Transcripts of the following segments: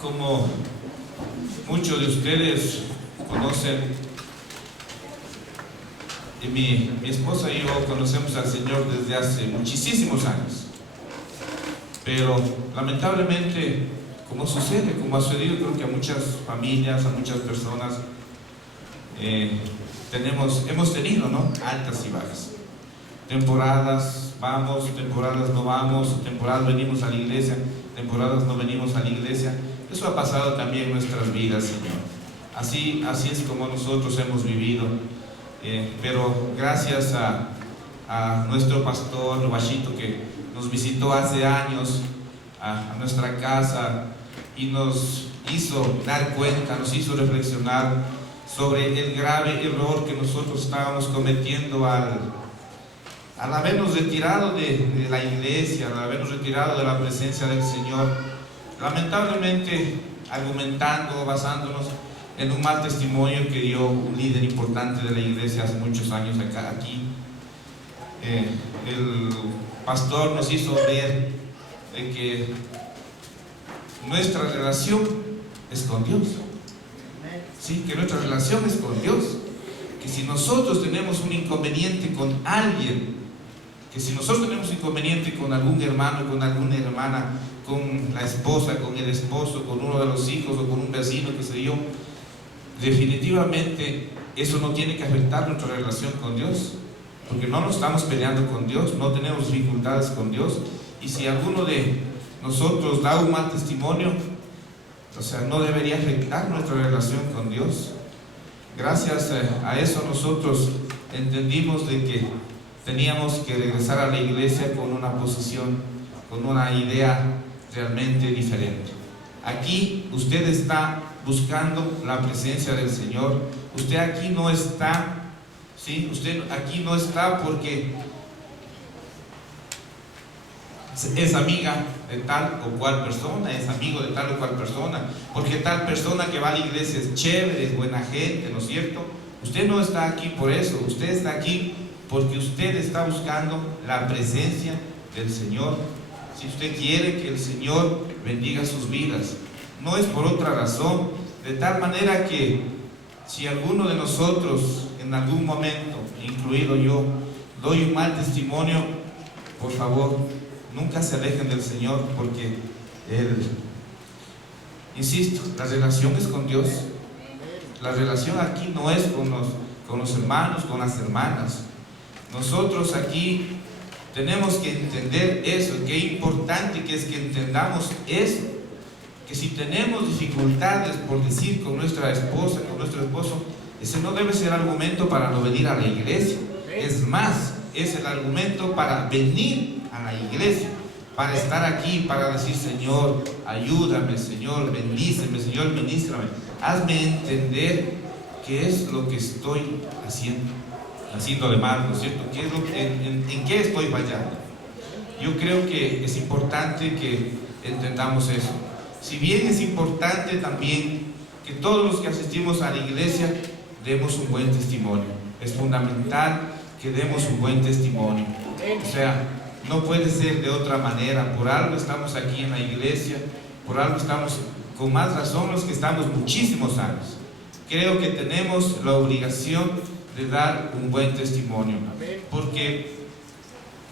Como muchos de ustedes conocen, mi esposa y yo conocemos al Señor desde hace muchísimos años, pero lamentablemente, como ha sucedido creo que a muchas familias, a muchas personas, hemos tenido, ¿no?, altas y bajas. Temporadas vamos, temporadas no vamos, temporadas venimos a la iglesia, temporadas no venimos a la iglesia. Eso ha pasado también en nuestras vidas, Señor. Así es como nosotros hemos vivido. Pero gracias a nuestro pastor Rubachito, que nos visitó hace años a nuestra casa y nos hizo dar cuenta, nos hizo reflexionar sobre el grave error que nosotros estábamos cometiendo al habernos retirado de la iglesia, al habernos retirado de la presencia del Señor, lamentablemente argumentando, basándonos en un mal testimonio que dio un líder importante de la iglesia hace muchos años aquí. El pastor nos hizo ver de que nuestra relación es con Dios. Sí, que nuestra relación es con Dios. Que si nosotros tenemos un inconveniente con alguien, que si nosotros tenemos inconveniente con algún hermano, con alguna hermana, con la esposa, con el esposo, con uno de los hijos o con un vecino, qué sé yo, definitivamente eso no tiene que afectar nuestra relación con Dios, porque no nos estamos peleando con Dios, no tenemos dificultades con Dios. Y si alguno de nosotros da un mal testimonio, o sea, no debería afectar nuestra relación con Dios. Gracias a eso nosotros entendimos de que teníamos que regresar a la iglesia con una posición, con una idea realmente diferente. Aquí usted está buscando la presencia del Señor. Usted aquí no está, ¿sí? Usted aquí no está porque es amiga de tal o cual persona, es amigo de tal o cual persona, porque tal persona que va a la iglesia es chévere, es buena gente, ¿no es cierto? Usted no está aquí por eso, usted está aquí porque usted está buscando la presencia del Señor. Si usted quiere que el Señor bendiga sus vidas, no es por otra razón. De tal manera que si alguno de nosotros en algún momento, incluido yo, doy un mal testimonio, por favor, nunca se alejen del Señor, porque insisto, la relación es con Dios. La relación aquí no es con los hermanos, con las hermanas. Nosotros aquí tenemos que entender eso, qué importante que es que entendamos eso, que si tenemos dificultades, por decir, con nuestra esposa, con nuestro esposo, ese no debe ser argumento para no venir a la iglesia. Es más, es el argumento para venir a la iglesia, para estar aquí, para decir: Señor, ayúdame, Señor, bendíceme, Señor, ministrame, hazme entender qué es lo que estoy haciendo de mal, ¿no es cierto? ¿En qué estoy fallando? Yo creo que es importante que entendamos eso. Si bien es importante también que todos los que asistimos a la iglesia demos un buen testimonio. Es fundamental que demos un buen testimonio. O sea, no puede ser de otra manera. Por algo estamos aquí en la iglesia, por algo estamos, con más razón los que estamos muchísimos años. Creo que tenemos la obligación de dar un buen testimonio, porque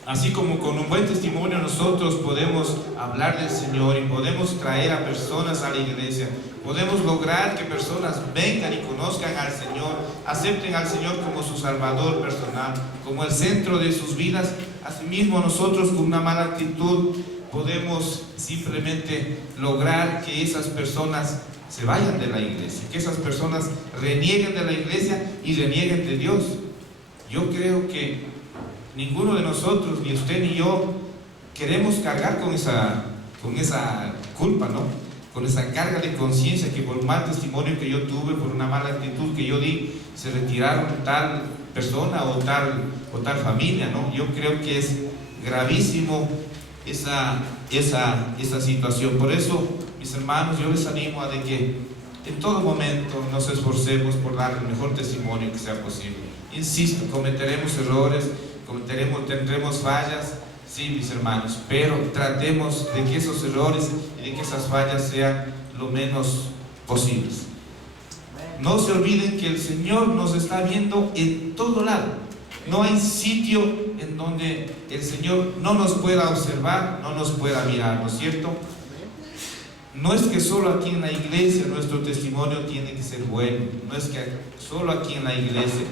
así como con un buen testimonio nosotros podemos hablar del Señor y podemos traer a personas a la iglesia, podemos lograr que personas vengan y conozcan al Señor, acepten al Señor como su Salvador personal, como el centro de sus vidas. Asimismo, nosotros con una mala actitud podemos simplemente lograr que esas personas se vayan de la iglesia, que esas personas renieguen de la iglesia y renieguen de Dios. Yo creo que ninguno de nosotros, ni usted ni yo, queremos cargar con esa culpa, ¿no? Con esa carga de conciencia que por un mal testimonio que yo tuve, por una mala actitud que yo di, se retiraron tal persona o tal familia, ¿no? Yo creo que es gravísimo esa situación. Por eso, mis hermanos, yo les animo a de que en todo momento nos esforcemos por dar el mejor testimonio que sea posible. Insisto, cometeremos errores, tendremos fallas, Sí, mis hermanos, pero tratemos de que esos errores y de que esas fallas sean lo menos posibles. No se olviden que el Señor nos está viendo en todo lado. No hay sitio en donde el Señor no nos pueda observar, no nos pueda mirar, ¿no es cierto? No es que solo aquí en la iglesia nuestro testimonio tiene que ser bueno, no es que solo aquí en la iglesia,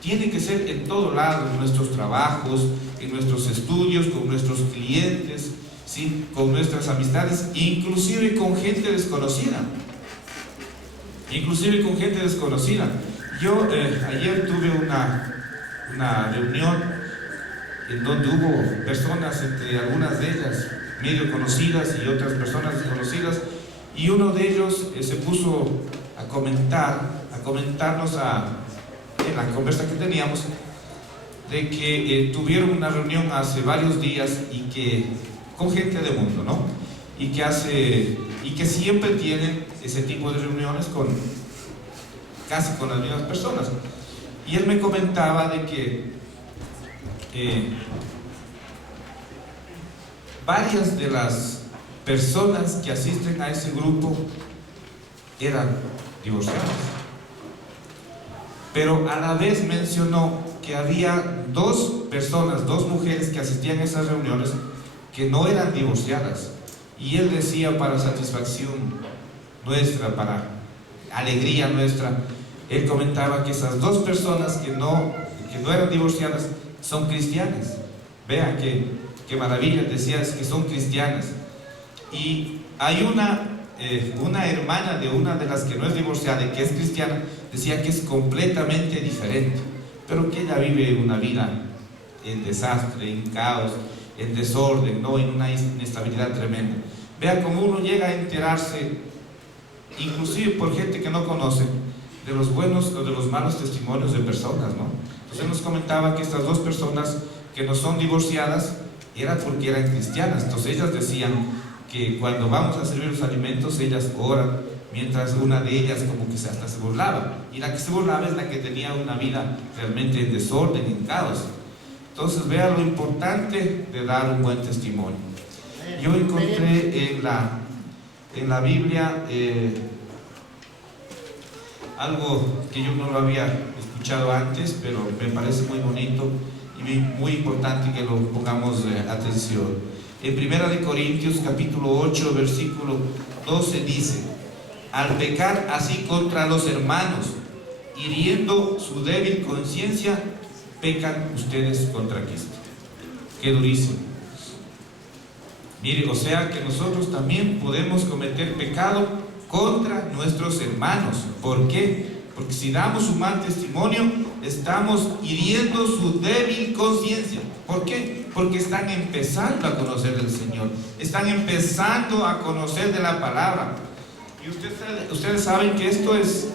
tiene que ser en todo lado, en nuestros trabajos, en nuestros estudios, con nuestros clientes, ¿sí? Con nuestras amistades, inclusive con gente desconocida. Inclusive con gente desconocida. Yo ayer tuve una reunión en donde hubo personas, entre algunas de ellas medio conocidas y otras personas desconocidas, y uno de ellos se puso a comentarnos en la conversa que teníamos, de que tuvieron una reunión hace varios días y que con gente de mundo, ¿no? Y que siempre tienen ese tipo de reuniones casi con las mismas personas. Y él me comentaba de que varias de las personas que asisten a ese grupo eran divorciadas, pero a la vez mencionó que había dos mujeres que asistían a esas reuniones que no eran divorciadas, y él decía, para satisfacción nuestra, para alegría nuestra, él comentaba que esas dos personas que no eran divorciadas son cristianas. Vean qué maravilla, decía, es que son cristianas. Y hay una hermana de una de las que no es divorciada y que es cristiana, decía que es completamente diferente, pero que ella vive una vida en desastre, en caos, en desorden, ¿no? En una inestabilidad tremenda. Vea cómo uno llega a enterarse, inclusive por gente que no conoce, de los buenos o de los malos testimonios de personas, ¿no? Entonces nos comentaba que estas dos personas que no son divorciadas era porque eran cristianas. Entonces ellas decían que cuando vamos a servir los alimentos, ellas oran, mientras una de ellas como que hasta se burlaba, y la que se burlaba es la que tenía una vida realmente en desorden, en caos. Entonces vea lo importante de dar un buen testimonio. Yo encontré en la Biblia algo que yo no lo había escuchado antes, pero me parece muy bonito y muy importante que lo pongamos atención. En 1 Corintios capítulo 8 versículo 12 dice: al pecar así contra los hermanos, hiriendo su débil conciencia, pecan ustedes contra Cristo. Qué durísimo. Mire, o sea que nosotros también podemos cometer pecado contra nuestros hermanos. ¿Por qué? Porque si damos un mal testimonio, estamos hiriendo su débil conciencia. ¿Por qué? Porque están empezando a conocer del Señor, están empezando a conocer de la palabra. Y ustedes saben que esto es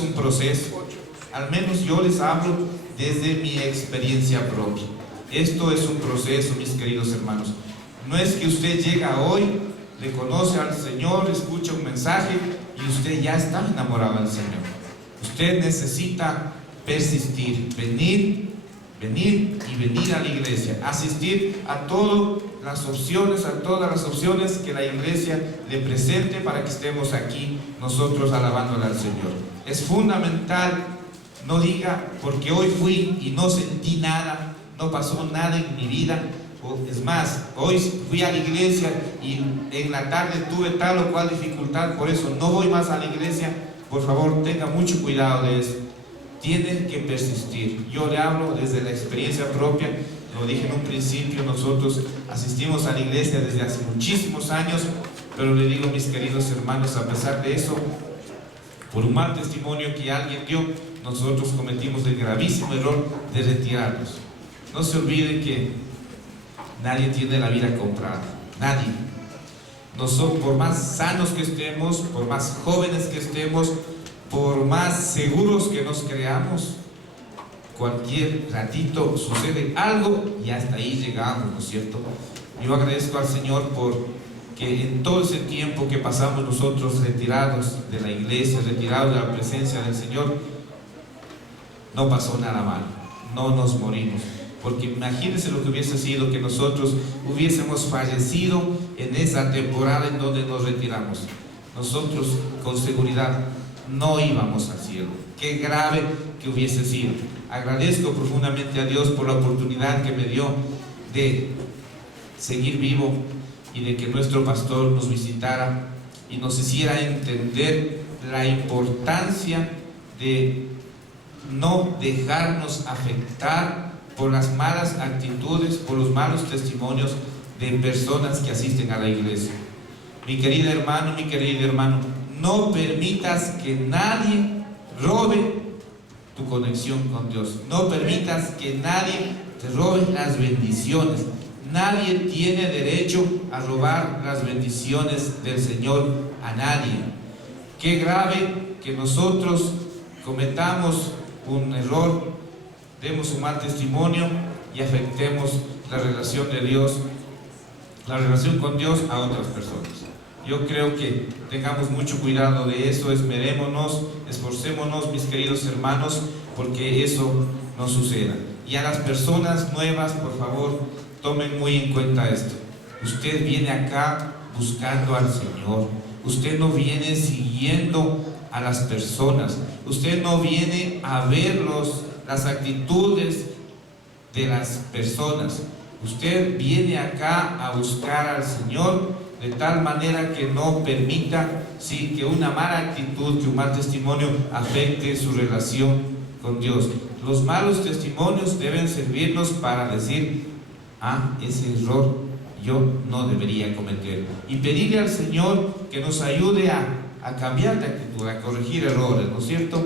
un proceso. Al menos yo les hablo desde mi experiencia propia. Esto es un proceso, mis queridos hermanos. No es que usted llega hoy, le conoce al Señor, escucha un mensaje y usted ya está enamorado del Señor. Usted necesita persistir, venir a la iglesia, asistir a todas las opciones que la iglesia le presente para que estemos aquí nosotros alabándole al Señor. Es fundamental. No diga, porque hoy fui y no sentí nada, no pasó nada en mi vida. Es más, hoy fui a la iglesia y en la tarde tuve tal o cual dificultad, por eso no voy más a la iglesia. Por favor, tenga mucho cuidado de eso. Tienen que persistir. Yo le hablo desde la experiencia propia. Lo dije en un principio, nosotros asistimos a la iglesia desde hace muchísimos años, pero le digo, mis queridos hermanos, a pesar de eso, por un mal testimonio que alguien dio, nosotros cometimos el gravísimo error de retirarnos. No se olvide que nadie tiene la vida comprada, nadie. Nosotros, por más sanos que estemos, por más jóvenes que estemos, por más seguros que nos creamos, cualquier ratito sucede algo y hasta ahí llegamos, ¿no es cierto? Yo agradezco al Señor porque en todo ese tiempo que pasamos nosotros retirados de la iglesia, retirados de la presencia del Señor, no pasó nada mal, no nos morimos. porque imagínense lo que hubiese sido que nosotros hubiésemos fallecido en esa temporada en donde nos retiramos. Nosotros con seguridad no íbamos al cielo. Qué grave que hubiese sido. Agradezco profundamente a Dios por la oportunidad que me dio de seguir vivo y de que nuestro pastor nos visitara y nos hiciera entender la importancia de no dejarnos afectar por las malas actitudes, por los malos testimonios de personas que asisten a la iglesia. Mi querido hermano, no permitas que nadie robe tu conexión con Dios. No permitas que nadie te robe las bendiciones. Nadie tiene derecho a robar las bendiciones del Señor a nadie. Qué grave que nosotros cometamos un error, demos un mal testimonio y afectemos la relación de Dios, la relación con Dios a otras personas. Yo creo que tengamos mucho cuidado de eso, esmerémonos, esforcémonos, mis queridos hermanos, porque eso no suceda. Y a las personas nuevas, por favor, tomen muy en cuenta esto. Usted viene acá buscando al Señor. Usted no viene siguiendo a las personas. Usted no viene a ver las actitudes de las personas. Usted viene acá a buscar al Señor, de tal manera que no permita que una mala actitud, que un mal testimonio afecte su relación con Dios. Los malos testimonios deben servirnos para decir: ese error yo no debería cometerlo, y pedirle al Señor que nos ayude a cambiar de actitud, a corregir errores, ¿no es cierto?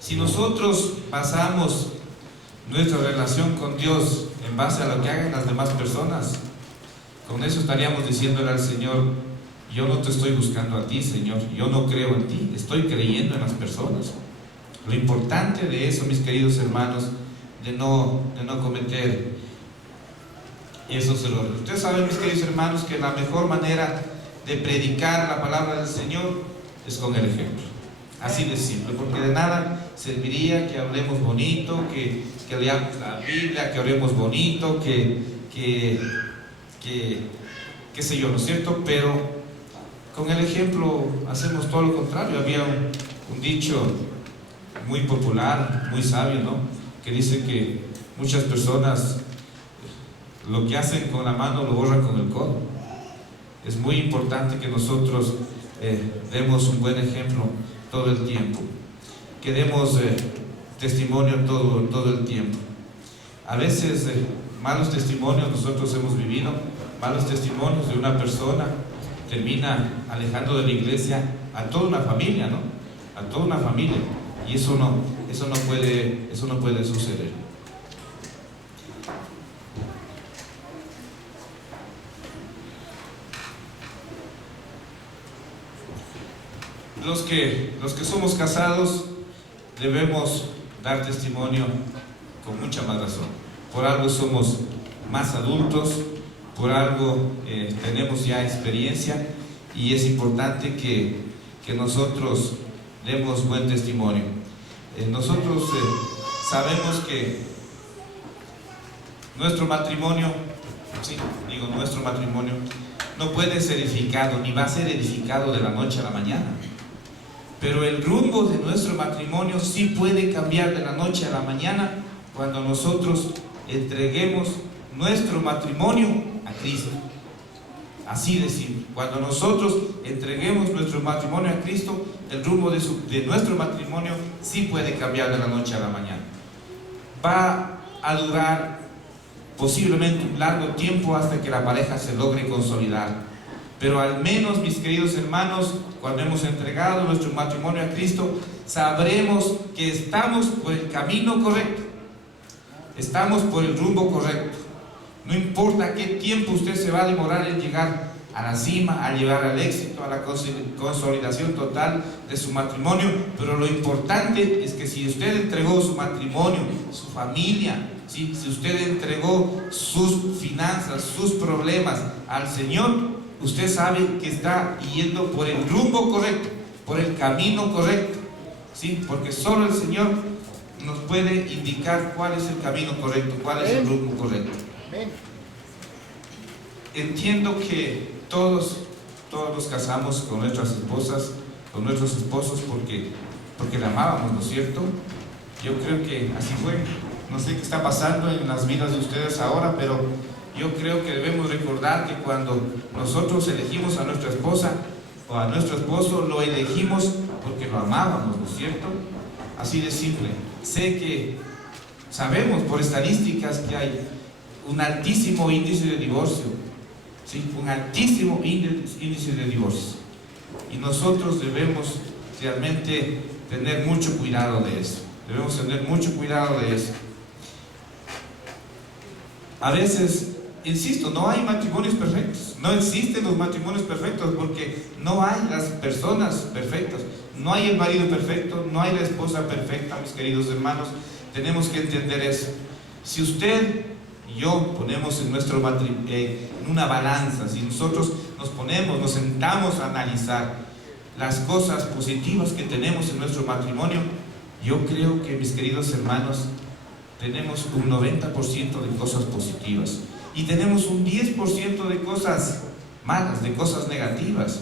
Si nosotros basamos nuestra relación con Dios en base a lo que hagan las demás personas, con eso estaríamos diciéndole al Señor: yo no te estoy buscando a ti, Señor, yo no creo en ti, estoy creyendo en las personas. Lo importante de eso, mis queridos hermanos, de no cometer esos errores. Ustedes saben, mis queridos hermanos, que la mejor manera de predicar la palabra del Señor es con el ejemplo. Así de simple, porque de nada serviría que hablemos bonito, que leamos la Biblia, que oremos bonito, qué sé yo, ¿no es cierto? Pero con el ejemplo hacemos todo lo contrario. Había un dicho muy popular, muy sabio, ¿no?, que dice que muchas personas lo que hacen con la mano lo borran con el codo. Es muy importante que nosotros demos un buen ejemplo todo el tiempo, que demos testimonio todo el tiempo. A veces malos testimonios nosotros hemos vivido, malos testimonios de una persona termina alejando de la iglesia a toda una familia, ¿no? A toda una familia, y eso no puede suceder. Los que somos casados debemos dar testimonio con mucha más razón. Por algo somos más adultos, por algo tenemos ya experiencia, y es importante que nosotros demos buen testimonio. Nosotros sabemos que nuestro matrimonio no puede ser edificado, ni va a ser edificado de la noche a la mañana. Pero el rumbo de nuestro matrimonio sí puede cambiar de la noche a la mañana cuando nosotros entreguemos nuestro matrimonio a Cristo. Así de simple. Cuando nosotros entreguemos nuestro matrimonio a Cristo, el rumbo de nuestro matrimonio sí puede cambiar de la noche a la mañana. Va a durar posiblemente un largo tiempo hasta que la pareja se logre consolidar. Pero al menos, mis queridos hermanos, cuando hemos entregado nuestro matrimonio a Cristo, sabremos que estamos por el camino correcto, estamos por el rumbo correcto. No importa qué tiempo usted se va a demorar en llegar a la cima, a llegar al éxito, a la consolidación total de su matrimonio, pero lo importante es que si usted entregó su matrimonio, su familia, si usted entregó sus finanzas, sus problemas al Señor, usted sabe que está yendo por el rumbo correcto, por el camino correcto, ¿sí? Porque solo el Señor nos puede indicar cuál es el camino correcto, cuál es el rumbo correcto. Entiendo que todos nos casamos con nuestras esposas, con nuestros esposos porque la amábamos, ¿no es cierto? Yo creo que así fue. No sé qué está pasando en las vidas de ustedes ahora, pero yo creo que debemos recordar que cuando nosotros elegimos a nuestra esposa o a nuestro esposo, lo elegimos porque lo amábamos, ¿no es cierto? Así de simple. Sabemos por estadísticas que hay un altísimo índice de divorcio, ¿sí? Un altísimo índice de divorcio. Y nosotros debemos realmente tener mucho cuidado de eso. Debemos tener mucho cuidado de eso. A veces, insisto, no hay matrimonios perfectos. No existen los matrimonios perfectos porque no hay las personas perfectas. No hay el marido perfecto, no hay la esposa perfecta, mis queridos hermanos. Tenemos que entender eso. Si usted y yo ponemos en nuestro matrimonio, en una balanza, si nosotros nos sentamos a analizar las cosas positivas que tenemos en nuestro matrimonio, yo creo que, mis queridos hermanos, tenemos un 90% de cosas positivas y tenemos un 10% de cosas malas, de cosas negativas.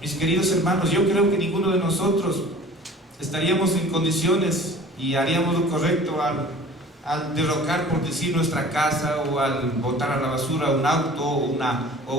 Mis queridos hermanos, yo creo que ninguno de nosotros estaríamos en condiciones y haríamos lo correcto al derrocar, por decir, nuestra casa, o al botar a la basura un auto o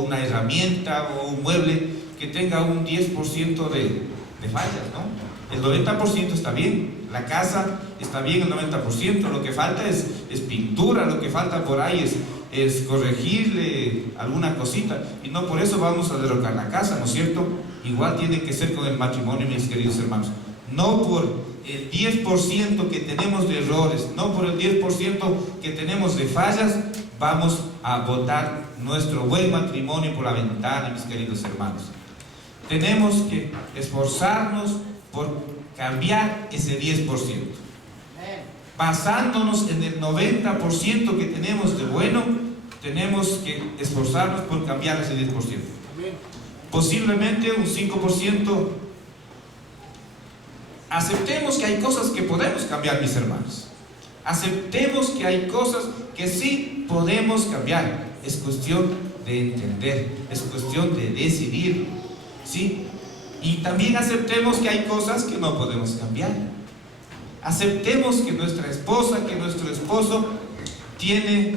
una herramienta o un mueble que tenga un 10% de fallas, ¿no? El 90% está bien, la casa está bien, el 90%, lo que falta es pintura, lo que falta por ahí es corregirle alguna cosita, y no por eso vamos a derrocar la casa, ¿no es cierto? Igual tiene que ser con el matrimonio, mis queridos hermanos. No por el 10% que tenemos de errores, no por el 10% que tenemos de fallas, vamos a botar nuestro buen matrimonio por la ventana, mis queridos hermanos. Tenemos que esforzarnos por cambiar ese 10%, basándonos en el 90% que tenemos de bueno. Tenemos que esforzarnos por cambiar ese 10%. Posiblemente un 5%. Aceptemos que hay cosas que podemos cambiar, mis hermanos. Aceptemos que hay cosas que sí podemos cambiar. Es cuestión de entender, es cuestión de decidir, ¿sí? Y también aceptemos que hay cosas que no podemos cambiar. Aceptemos que nuestra esposa, que nuestro esposo tiene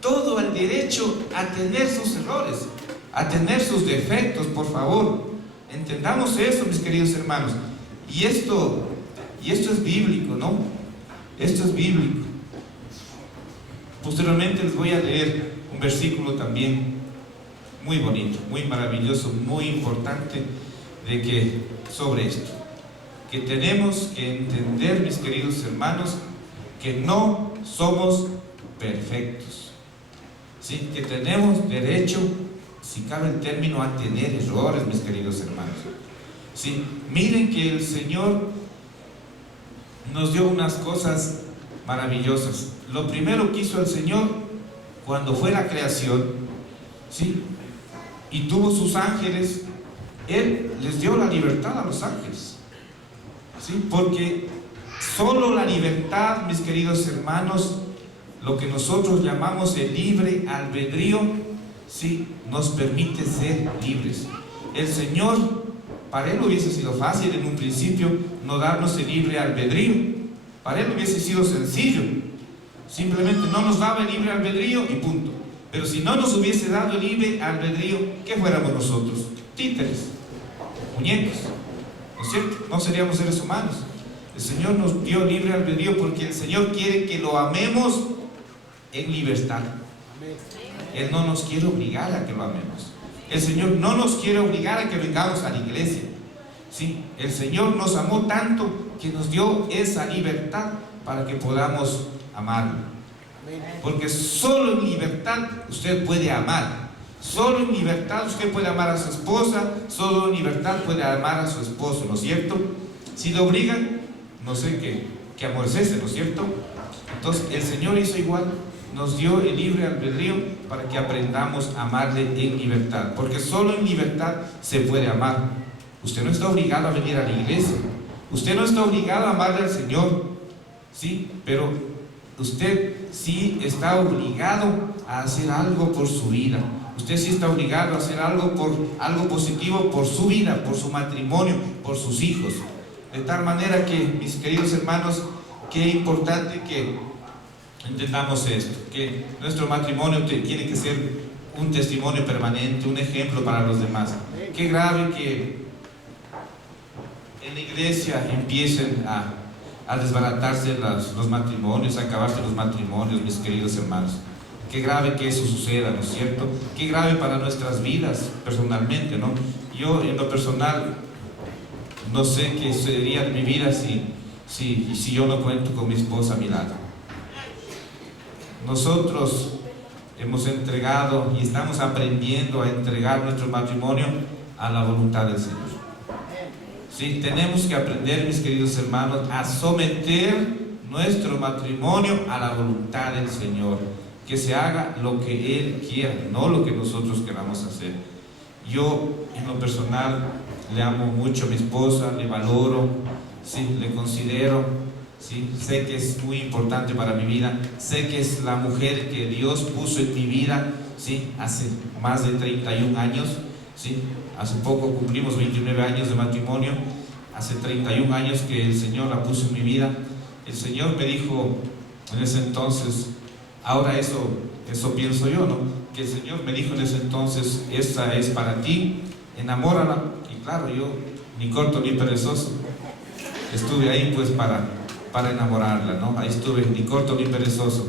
todo el derecho a tener sus errores, a tener sus defectos, por favor. Entendamos eso, mis queridos hermanos. Y esto es bíblico, ¿no? Esto es bíblico. Posteriormente les voy a leer un versículo también muy bonito, muy maravilloso, muy importante sobre esto. Que tenemos que entender, mis queridos hermanos, que no somos perfectos, ¿sí? Que tenemos derecho, si cabe el término, a tener errores, mis queridos hermanos. Sí, miren que el Señor nos dio unas cosas maravillosas. Lo primero que hizo el Señor cuando fue la creación, ¿sí? Y tuvo sus ángeles, Él les dio la libertad a los ángeles, ¿sí? Porque solo la libertad, mis queridos hermanos, lo que nosotros llamamos el libre albedrío, ¿sí?, nos permite ser libres. El Señor, para Él hubiese sido fácil en un principio no darnos el libre albedrío. Para Él hubiese sido sencillo, simplemente no nos daba el libre albedrío y punto. Pero si no nos hubiese dado el libre albedrío, ¿qué fuéramos nosotros? Títeres, muñecos, ¿no es cierto? No seríamos seres humanos. El Señor nos dio libre albedrío porque el Señor quiere que lo amemos en libertad. Él no nos quiere obligar a que lo amemos. El Señor no nos quiere obligar a que vengamos a la iglesia, ¿sí? El Señor nos amó tanto que nos dio esa libertad para que podamos amarlo. Porque solo en libertad usted puede amar. Solo en libertad usted puede amar a su esposa. Solo en libertad puede amar a su esposo, ¿no es cierto? Si lo obligan, no sé qué amor es ese, ¿no es cierto? Entonces el Señor hizo igual. Nos dio el libre albedrío para que aprendamos a amarle en libertad, porque solo en libertad se puede amar. Usted no está obligado a venir a la iglesia, usted no está obligado a amarle al Señor, ¿sí? Pero usted sí está obligado a hacer algo por su vida. Usted sí está obligado a hacer algo positivo por su vida, por su matrimonio, por sus hijos. De tal manera que, mis queridos hermanos, qué importante que entendamos esto, que nuestro matrimonio tiene que ser un testimonio permanente, un ejemplo para los demás. Qué grave que en la iglesia empiecen a desbaratarse los matrimonios, a acabarse los matrimonios, mis queridos hermanos. Qué grave que eso suceda, ¿no es cierto? Qué grave para nuestras vidas personalmente, ¿no? Yo en lo personal no sé qué sería de mi vida si yo no cuento con mi esposa a mi lado. Nosotros hemos entregado y estamos aprendiendo a entregar nuestro matrimonio a la voluntad del Señor. Sí, tenemos que aprender, mis queridos hermanos, a someter nuestro matrimonio a la voluntad del Señor. Que se haga lo que Él quiera, no lo que nosotros queramos hacer. Yo, en lo personal, le amo mucho a mi esposa, le valoro, sí, le considero, sí, sé que es muy importante para mi vida, sé que es la mujer que Dios puso en mi vida, sí, hace más de 31 años, sí, hace poco cumplimos 29 años de matrimonio, hace 31 años que el Señor la puso en mi vida. El Señor me dijo en ese entonces, ahora eso pienso yo, ¿no? Que el Señor me dijo en ese entonces, esta es para ti, enamórala. Y claro, yo, ni corto ni perezoso, estuve ahí pues para enamorarla, ¿no? Ahí estuve, ni corto ni perezoso,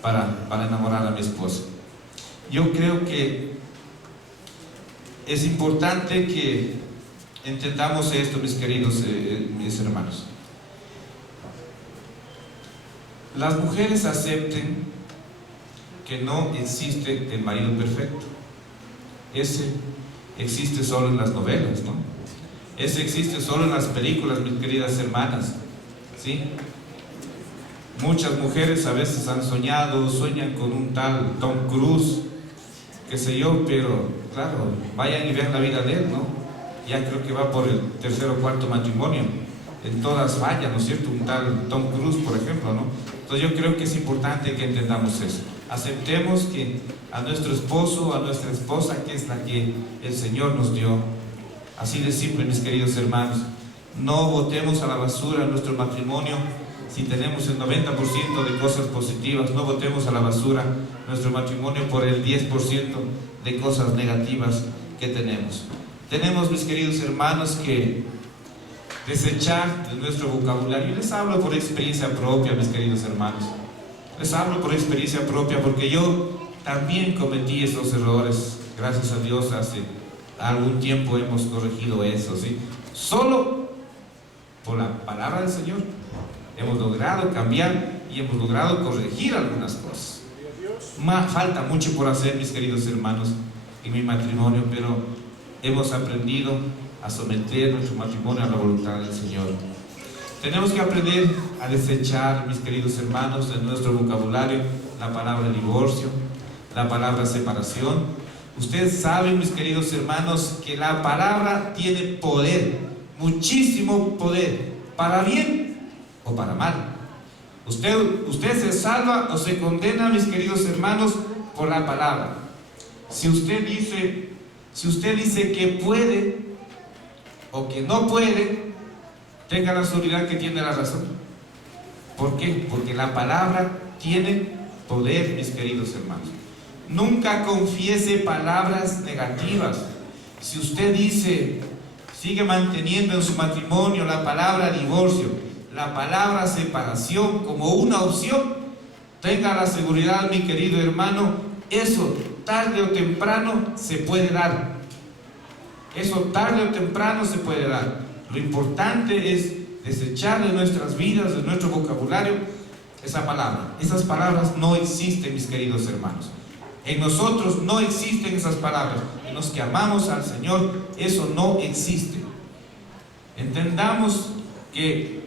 para enamorar a mi esposa. Yo creo que es importante que entendamos esto, mis queridos mis hermanos. Las mujeres acepten que no existe el marido perfecto. Ese existe solo en las novelas, ¿no? Ese existe solo en las películas, mis queridas hermanas, ¿sí? Muchas mujeres a veces sueñan con un tal Tom Cruise, qué sé yo, pero claro, vayan y vean la vida de él, ¿no? Ya creo que va por el tercer o cuarto matrimonio, en todas falla, ¿no es cierto? Un tal Tom Cruise, por ejemplo, ¿no? Entonces yo creo que es importante que entendamos eso. Aceptemos que a nuestro esposo, a nuestra esposa, que es la que el Señor nos dio. Así de simple, mis queridos hermanos. No botemos a la basura nuestro matrimonio. Si tenemos el 90% de cosas positivas, no botemos a la basura nuestro matrimonio por el 10% de cosas negativas que tenemos. Tenemos, mis queridos hermanos, que desechar de nuestro vocabulario. Les hablo por experiencia propia, mis queridos hermanos. Les hablo por experiencia propia porque yo también cometí esos errores. Gracias a Dios, hace algún tiempo hemos corregido eso, ¿sí? Solo por la palabra del Señor hemos logrado cambiar y hemos logrado corregir algunas cosas. Falta mucho por hacer, mis queridos hermanos, en mi matrimonio, pero hemos aprendido a someter nuestro matrimonio a la voluntad del Señor. Tenemos que aprender a desechar, mis queridos hermanos, de nuestro vocabulario la palabra divorcio, la palabra separación. Ustedes saben, mis queridos hermanos, que la palabra tiene poder, muchísimo poder, para bien o para mal. Usted se salva o se condena, mis queridos hermanos, por la palabra. Si usted dice que puede o que no puede, tenga la seguridad que tiene la razón. ¿Por qué? Porque la palabra tiene poder, mis queridos hermanos. Nunca confiese palabras negativas. Si usted sigue manteniendo en su matrimonio la palabra divorcio, la palabra separación como una opción, tenga la seguridad, mi querido hermano, eso tarde o temprano se puede dar. Eso tarde o temprano se puede dar. Lo importante es desechar de nuestras vidas, de nuestro vocabulario, esa palabra. Esas palabras no existen, mis queridos hermanos. En nosotros no existen esas palabras. En los que amamos al Señor, eso no existe. Entendamos que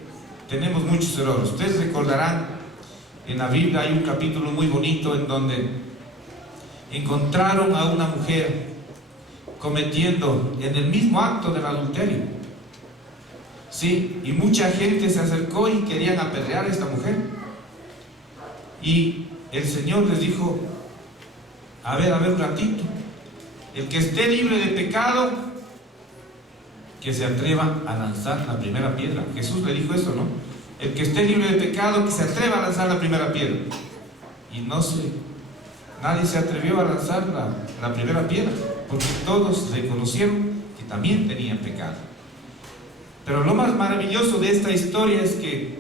tenemos muchos errores. Ustedes recordarán, en la Biblia hay un capítulo muy bonito en donde encontraron a una mujer cometiendo en el mismo acto del adulterio. Sí, y mucha gente se acercó y querían apedrear a esta mujer. Y el Señor les dijo: a ver un ratito, el que esté libre de pecado, que se atreva a lanzar la primera piedra. Jesús le dijo eso, ¿no? El que esté libre de pecado, que se atreva a lanzar la primera piedra. Y nadie se atrevió a lanzar la primera piedra, porque todos reconocieron que también tenían pecado. Pero lo más maravilloso de esta historia es que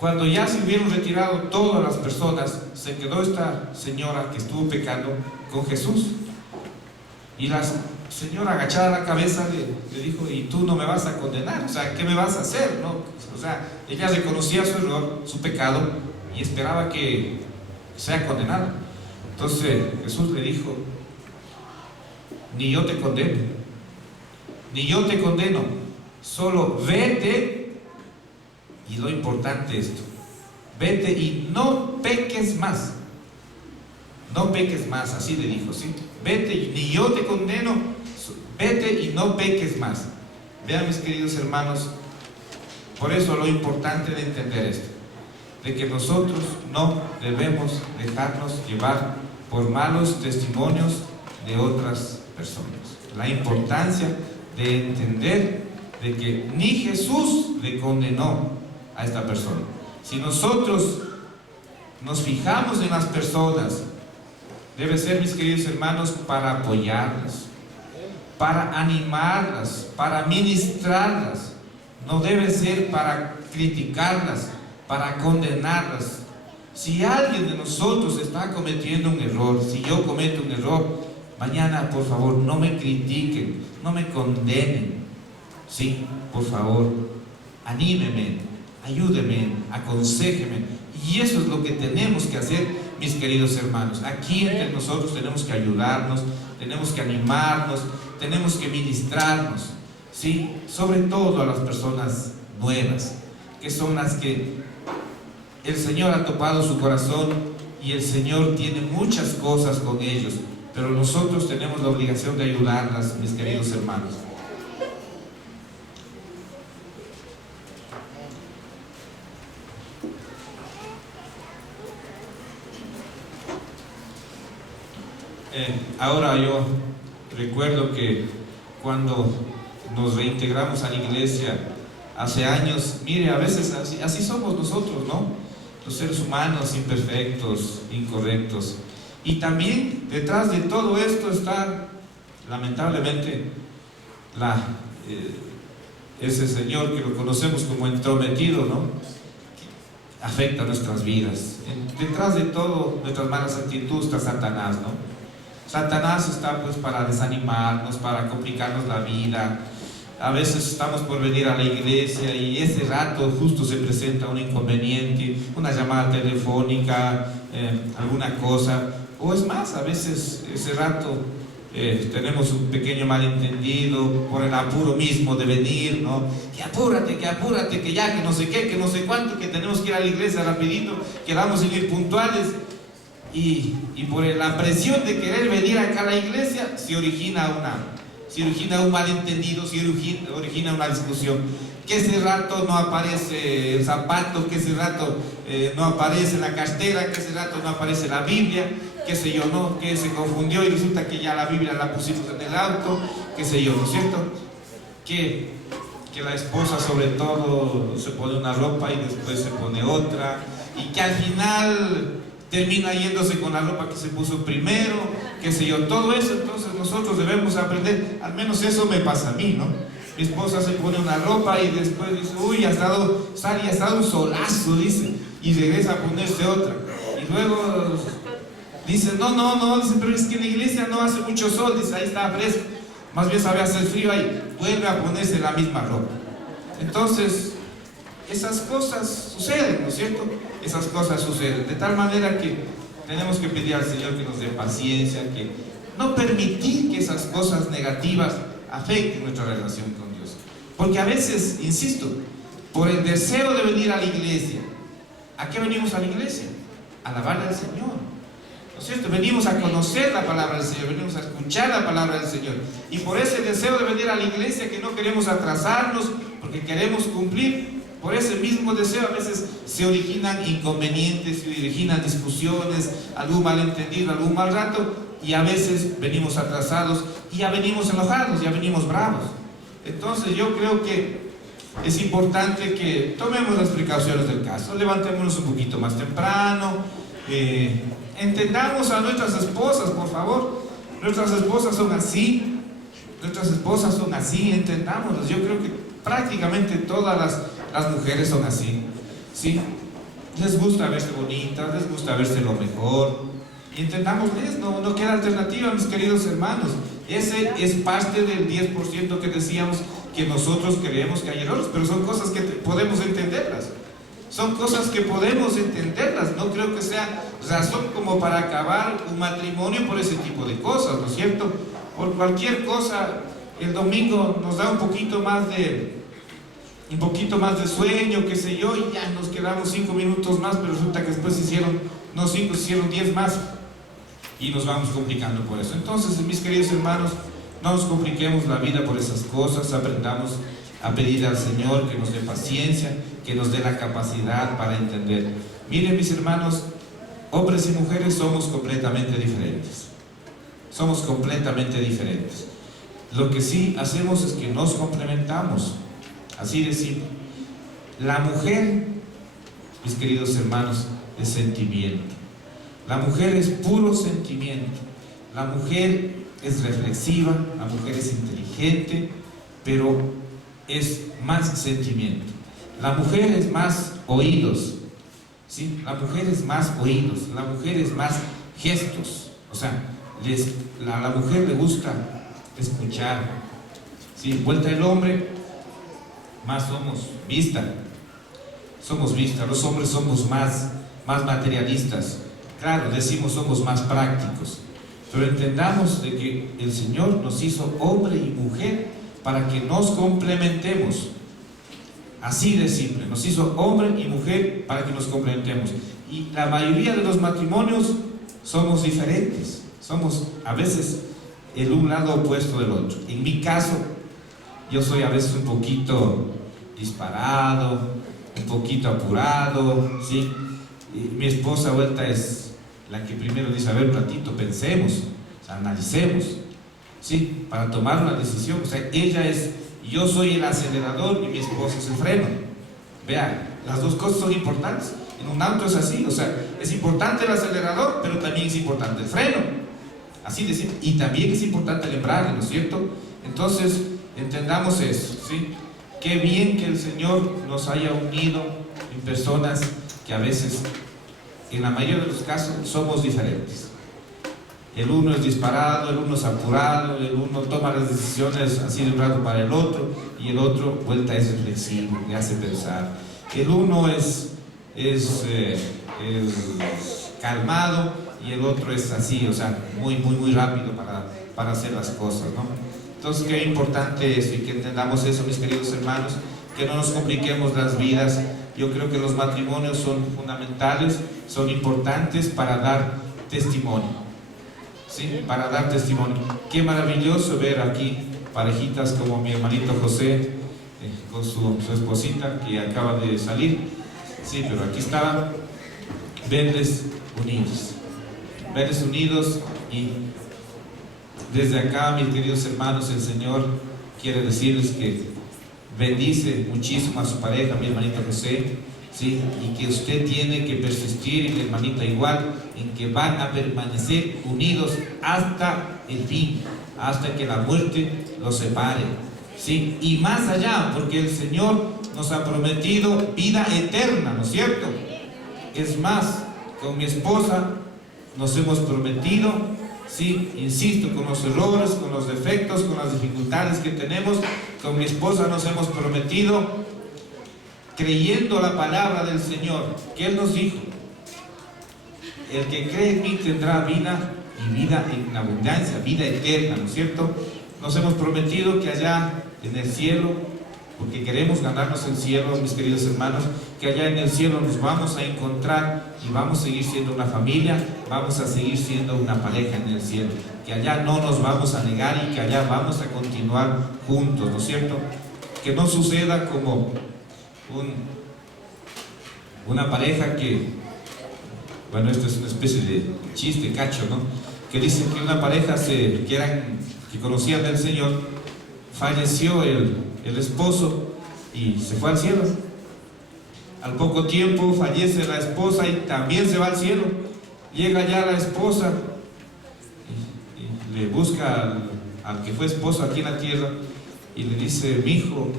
cuando ya se hubieron retirado todas las personas, se quedó esta señora que estuvo pecando con Jesús. Y la señora, agachada la cabeza, le dijo: y tú no me vas a condenar, o sea, ¿qué me vas a hacer? ¿No? O sea, ella reconocía su error, su pecado, y esperaba que sea condenada. Entonces Jesús le dijo: ni yo te condeno, ni yo te condeno, solo vete. Y lo importante es esto: vete y no peques más. No peques más, así le dijo, ¿sí? Vete, ni yo te condeno, vete y no peques más. Vean, mis queridos hermanos, por eso lo importante de entender esto, de que nosotros no debemos dejarnos llevar por malos testimonios de otras personas. La importancia de entender de que ni Jesús le condenó a esta persona. Si nosotros nos fijamos en las personas, debe ser, mis queridos hermanos, para apoyarlas, para animarlas, para ministrarlas. No debe ser para criticarlas, para condenarlas. Si alguien de nosotros está cometiendo un error, si yo cometo un error, mañana, por favor, no me critiquen, no me condenen. Sí, por favor, anímeme, ayúdeme, aconséjeme. Y eso es lo que tenemos que hacer, mis queridos hermanos. Aquí entre nosotros tenemos que ayudarnos, tenemos que animarnos, tenemos que ministrarnos, ¿sí? Sobre todo a las personas nuevas, que son las que el Señor ha topado su corazón, y el Señor tiene muchas cosas con ellos, pero nosotros tenemos la obligación de ayudarlas, mis queridos hermanos. Ahora yo recuerdo que cuando nos reintegramos a la iglesia hace años, mire, a veces así somos nosotros, ¿no? Los seres humanos imperfectos, incorrectos. Y también detrás de todo esto está, lamentablemente, ese señor que lo conocemos como entrometido, ¿no? Que afecta nuestras vidas. Detrás de todo nuestras malas actitudes está Satanás, ¿no? Satanás está pues para desanimarnos, para complicarnos la vida. A veces estamos por venir a la iglesia y ese rato justo se presenta un inconveniente, una llamada telefónica, alguna cosa, o es más, a veces ese rato tenemos un pequeño malentendido por el apuro mismo de venir, ¿no? Que apúrate, que ya, que no sé qué, que no sé cuánto, que tenemos que ir a la iglesia rapidito, quedamos en ir puntuales. Y por la presión de querer venir acá a la iglesia se origina un malentendido, se origina una discusión. Que ese rato no aparece el zapato, que ese rato no aparece la cartera, que ese rato no aparece la Biblia, qué sé yo, ¿no? Que se confundió y resulta que ya la Biblia la pusimos en el auto, qué sé yo, ¿no es cierto? Que la esposa sobre todo se pone una ropa y después se pone otra, y que al final termina yéndose con la ropa que se puso primero, qué sé yo, todo eso. Entonces nosotros debemos aprender, al menos eso me pasa a mí, ¿no? Mi esposa se pone una ropa y después dice: uy, ha estado un solazo, dice, y regresa a ponerse otra, y luego dice: no, dice, pero es que en la iglesia no hace mucho sol, dice, ahí está fresco, más bien sabe hacer frío ahí, vuelve a ponerse la misma ropa. Entonces esas cosas suceden, ¿no es cierto? Esas cosas suceden, de tal manera que tenemos que pedir al Señor que nos dé paciencia, que no permitir que esas cosas negativas afecten nuestra relación con Dios. Porque a veces, insisto, por el deseo de venir a la iglesia, ¿a qué venimos a la iglesia? A alabarle al Señor. ¿no es cierto? Venimos a conocer la palabra del Señor, venimos a escuchar la palabra del Señor. Y por ese deseo de venir a la iglesia, que no queremos atrasarnos, porque queremos cumplir, por ese mismo deseo a veces se originan inconvenientes, se originan discusiones, algún malentendido, algún mal rato, y a veces venimos atrasados, y ya venimos enojados, ya venimos bravos. Entonces yo creo que es importante que tomemos las precauciones del caso, levantémonos un poquito más temprano, entendamos a nuestras esposas, por favor. Nuestras esposas son así, entendámoslas. Yo creo que prácticamente todas las mujeres son así, ¿sí? Les gusta verse bonitas, les gusta verse lo mejor, y entendámosles, no queda alternativa, mis queridos hermanos. Ese es parte del 10% que decíamos, que nosotros creemos que hay errores, pero son cosas que podemos entenderlas. Son cosas que podemos entenderlas. No creo que sea razón como para acabar un matrimonio por ese tipo de cosas, ¿no es cierto? Por cualquier cosa, el domingo nos da un poquito más de sueño, qué sé yo, y ya nos quedamos 5 minutos más, pero resulta que después no 5, se hicieron 10 más, y nos vamos complicando por eso. Entonces, mis queridos hermanos, no nos compliquemos la vida por esas cosas, aprendamos a pedir al Señor que nos dé paciencia, que nos dé la capacidad para entender. Miren, mis hermanos, hombres y mujeres somos completamente diferentes. Somos completamente diferentes. Lo que sí hacemos es que nos complementamos, así de simple. La mujer, mis queridos hermanos, es sentimiento. La mujer es puro sentimiento. La mujer es reflexiva, la mujer es inteligente, pero es más sentimiento. La mujer es más oídos, ¿sí? La mujer es más oídos, la mujer es más gestos. O sea, a la mujer le gusta escuchar, ¿sí? Vuelta el hombre, más somos vista. Los hombres somos más materialistas. Claro, decimos somos más prácticos, pero entendamos de que el Señor nos hizo hombre y mujer para que nos complementemos. Así de simple, nos hizo hombre y mujer para que nos complementemos. Y la mayoría de los matrimonios somos diferentes, somos a veces el un lado opuesto del otro. En mi caso, yo soy a veces un poquito disparado, un poquito apurado, ¿sí? Y mi esposa vuelta es la que primero dice, a ver, un ratito, pensemos, o sea, analicemos, ¿sí? Para tomar una decisión. O sea, yo soy el acelerador y mi esposa es el freno. Vean, las dos cosas son importantes. En un auto es así, o sea, es importante el acelerador, pero también es importante el freno. Así de simple. Y también es importante el embrague, ¿no es cierto? Entonces, entendamos eso, ¿sí? Qué bien que el Señor nos haya unido en personas que a veces, en la mayoría de los casos, somos diferentes. El uno es disparado, el uno es apurado, el uno toma las decisiones así de un rato para el otro, y el otro, vuelta, es reflexivo, le hace pensar. El uno es calmado, y el otro es así, o sea, muy rápido para hacer las cosas, ¿no? Entonces, qué importante es y que entendamos eso, mis queridos hermanos, que no nos compliquemos las vidas. Yo creo que los matrimonios son fundamentales, son importantes para dar testimonio, ¿sí? Para dar testimonio. Qué maravilloso ver aquí parejitas como mi hermanito José con su esposita que acaba de salir, sí, pero aquí estaban, verles unidos. Y desde acá, mis queridos hermanos, el Señor quiere decirles que bendice muchísimo a su pareja, mi hermanita José, ¿sí? Y que usted tiene que persistir, y mi hermanita igual, en que van a permanecer unidos hasta el fin, hasta que la muerte los separe, ¿sí? Y más allá, porque el Señor nos ha prometido vida eterna, ¿no es cierto? Es más, con mi esposa nos hemos prometido, sí, insisto, con los errores, con los defectos, con las dificultades que tenemos, con mi esposa nos hemos prometido, creyendo la palabra del Señor, que Él nos dijo: el que cree en mí tendrá vida, y vida en abundancia, vida eterna, ¿no es cierto? Nos hemos prometido que allá en el cielo porque queremos ganarnos el cielo, mis queridos hermanos, que allá en el cielo nos vamos a encontrar y vamos a seguir siendo una familia, vamos a seguir siendo una pareja en el cielo, que allá no nos vamos a negar y que allá vamos a continuar juntos, ¿no es cierto? Que no suceda como una pareja que, bueno, esto es una especie de chiste, cacho, ¿no? Que dicen que una pareja que conocían del Señor, falleció el esposo y se fue al cielo. Al poco tiempo fallece la esposa y también se va al cielo. Llega ya la esposa y le busca al que fue esposo aquí en la tierra y le dice: mi hijo,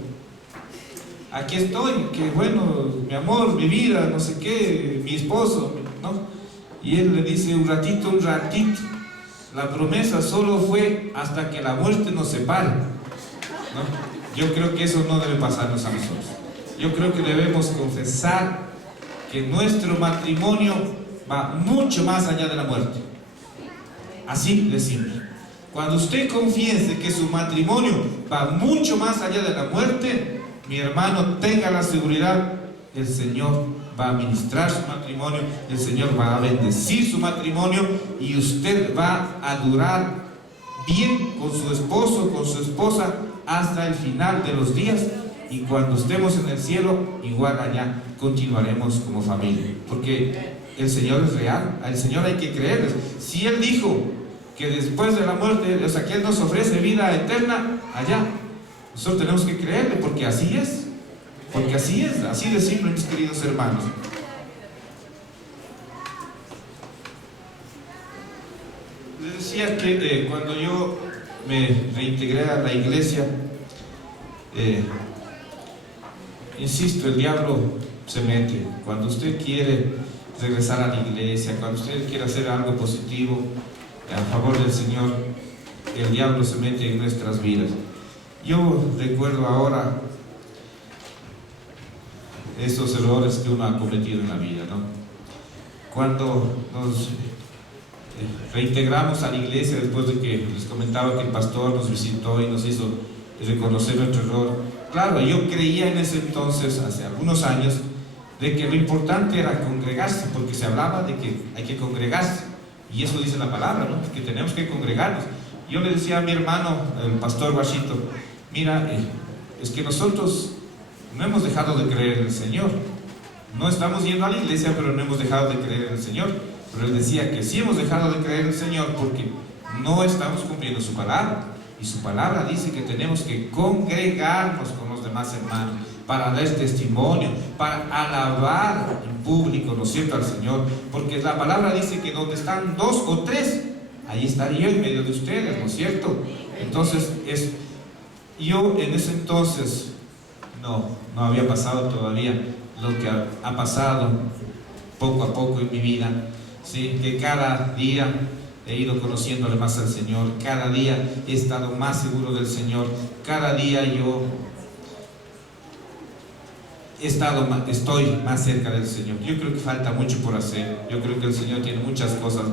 aquí estoy, que bueno, mi amor, mi vida, no sé qué, mi esposo, ¿no? Y él le dice: un ratito, la promesa solo fue hasta que la muerte nos separe, ¿no? Yo creo que eso no debe pasarnos a nosotros. Yo creo que debemos confesar que nuestro matrimonio va mucho más allá de la muerte. Así de simple. Cuando usted confiese que su matrimonio va mucho más allá de la muerte, mi hermano, tenga la seguridad, el Señor va a ministrar su matrimonio, el Señor va a bendecir su matrimonio y usted va a durar bien con su esposo, con su esposa, hasta el final de los días, y cuando estemos en el cielo, igual allá continuaremos como familia, porque el Señor es real, al Señor hay que creerles. Si Él dijo que después de la muerte, o sea, que Él nos ofrece vida eterna allá, nosotros tenemos que creerle, porque así es, así de simple, mis queridos hermanos. Les decía que cuando yo me reintegré a la iglesia, insisto, el diablo se mete. Cuando usted quiere regresar a la iglesia, cuando usted quiere hacer algo positivo a favor del Señor, el diablo se mete en nuestras vidas. Yo recuerdo ahora esos errores que uno ha cometido en la vida, ¿no? Cuando nos reintegramos a la iglesia, después de que les comentaba que el pastor nos visitó y nos hizo reconocer nuestro error. Claro, yo creía en ese entonces, hace algunos años, de que lo importante era congregarse, porque se hablaba de que hay que congregarse, y eso dice la palabra, ¿no? Que tenemos que congregarnos. Yo le decía a mi hermano, el pastor Guachito: mira, es que nosotros no hemos dejado de creer en el Señor, no estamos yendo a la iglesia, pero no hemos dejado de creer en el Señor. Pero él decía que sí hemos dejado de creer en el Señor porque no estamos cumpliendo su palabra, y su palabra dice que tenemos que congregarnos con los demás hermanos para dar testimonio, para alabar en público, ¿no es cierto?, al Señor, porque la palabra dice que donde están 2 o 3, ahí estaré yo en medio de ustedes, ¿no es cierto? Entonces, yo en ese entonces no había pasado todavía lo que ha pasado poco a poco en mi vida, ¿sí? Que cada día he ido conociéndole más al Señor, cada día he estado más seguro del Señor, cada día yo estoy más cerca del Señor. Yo creo que falta mucho por hacer, yo creo que el Señor tiene muchas cosas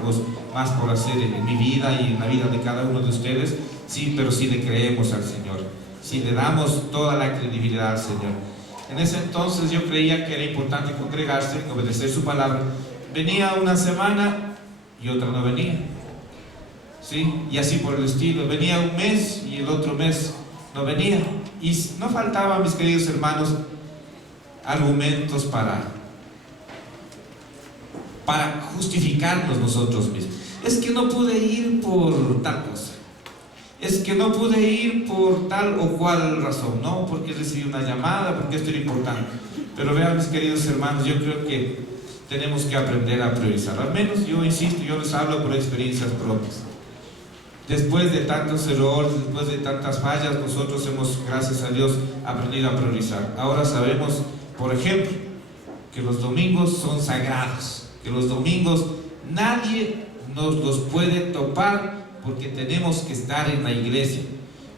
más por hacer en mi vida y en la vida de cada uno de ustedes, sí, pero si le creemos al Señor, si le damos toda la credibilidad al Señor. En ese entonces yo creía que era importante congregarse, obedecer su palabra. Venía una semana y otra no venía, ¿sí? Y así por el estilo. Venía un mes y el otro mes no venía. Y no faltaban, mis queridos hermanos, argumentos para justificarnos nosotros mismos. Es que no pude ir por tal cosa, es que no pude ir por tal o cual razón, no, porque recibí una llamada, porque esto era importante. Pero vean, mis queridos hermanos, yo creo que tenemos que aprender a priorizar. Al menos yo insisto, yo les hablo por experiencias propias. Después de tantos errores, después de tantas fallas, nosotros hemos, gracias a Dios, aprendido a priorizar. Ahora sabemos, por ejemplo, que los domingos son sagrados, que los domingos nadie nos los puede topar porque tenemos que estar en la iglesia.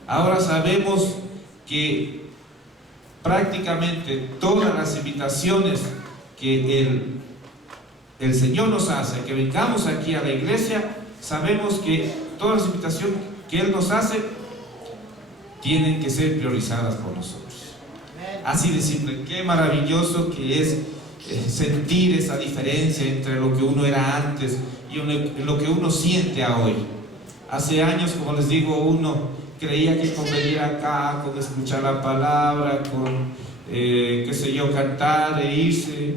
Ahora sabemos que prácticamente todas las invitaciones que el Señor nos hace, que vengamos aquí a la iglesia, sabemos que todas las invitaciones que Él nos hace tienen que ser priorizadas por nosotros. Así de simple. Qué maravilloso que es sentir esa diferencia entre lo que uno era antes y lo que uno siente a hoy. Hace años, como les digo, uno creía que con venir acá, con escuchar la palabra, con, qué sé yo, cantar e irse,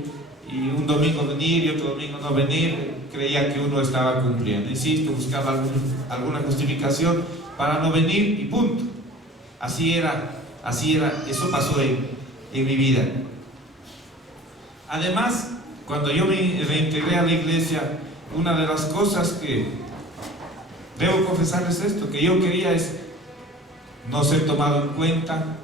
y un domingo venir y otro domingo no venir, creía que uno estaba cumpliendo. Insisto, buscaba alguna justificación para no venir y punto. Así era, eso pasó en mi vida. Además, cuando yo me reintegré a la iglesia, una de las cosas que debo confesarles esto, que yo quería es no ser tomado en cuenta,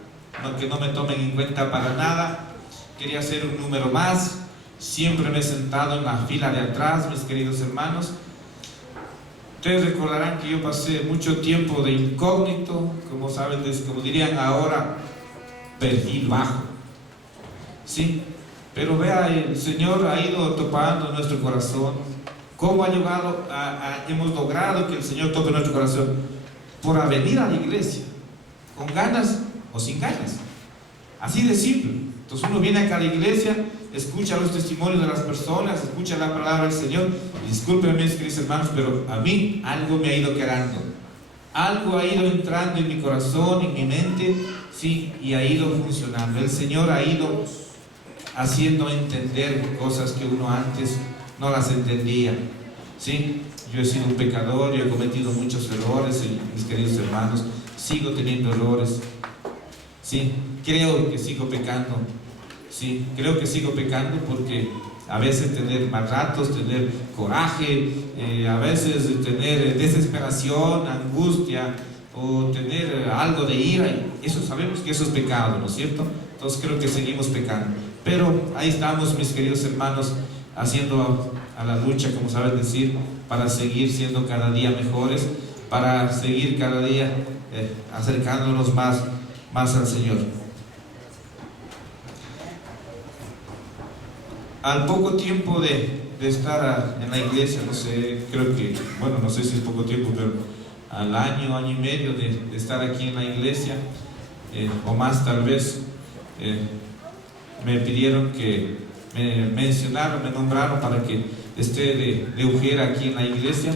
que no me tomen en cuenta para nada. Quería ser un número más. Siempre me he sentado en la fila de atrás, mis queridos hermanos. Ustedes recordarán que yo pasé mucho tiempo de incógnito, como saben, como dirían ahora, perfil bajo. Sí, pero vea, el Señor ha ido topando nuestro corazón. ¿Cómo ha llegado hemos logrado que el Señor toque nuestro corazón? Por venir a la iglesia, con ganas o sin ganas. Así de simple. Entonces uno viene acá a la iglesia, escucha los testimonios de las personas, escucha la palabra del Señor. Y discúlpenme, mis queridos hermanos, pero a mí algo me ha ido quedando. Algo ha ido entrando en mi corazón, en mi mente, sí, y ha ido funcionando. El Señor ha ido haciendo entender cosas que uno antes no las entendía. ¿Sí? Yo he sido un pecador, yo he cometido muchos errores, mis queridos hermanos, sigo teniendo errores. ¿Sí? Creo que sigo pecando. ¿Sí? Creo que sigo pecando porque a veces tener mal ratos, tener coraje, a veces tener desesperación, angustia, o tener algo de ira, eso sabemos que eso es pecado, ¿no es cierto? Entonces creo que seguimos pecando. Pero ahí estamos, mis queridos hermanos, haciendo a la lucha, como saben decir, para seguir siendo cada día mejores, para seguir cada día acercándonos más al Señor. Al poco tiempo de estar en la iglesia, no sé, creo que, bueno, no sé si es poco tiempo, pero al año y medio de estar aquí en la iglesia, o más tal vez, me pidieron que me mencionaron, me nombraron para que esté de ujier aquí en la iglesia.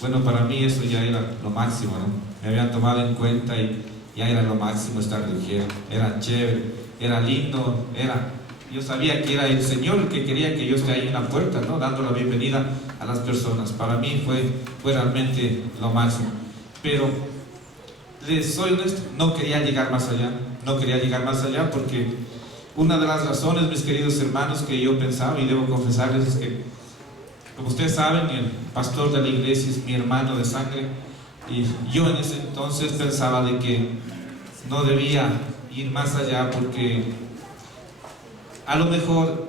Bueno, para mí eso ya era lo máximo, ¿no? Me habían tomado en cuenta y ya era lo máximo estar de ujier. Era chévere, era lindo, yo sabía que era el Señor el que quería que yo esté ahí en la puerta, ¿no? Dando la bienvenida a las personas. Para mí fue realmente lo máximo. Pero les soy honesto, no quería llegar más allá porque una de las razones, mis queridos hermanos, que yo pensaba, y debo confesarles, es que, como ustedes saben, el pastor de la iglesia es mi hermano de sangre, y yo en ese entonces pensaba de que no debía ir más allá porque a lo mejor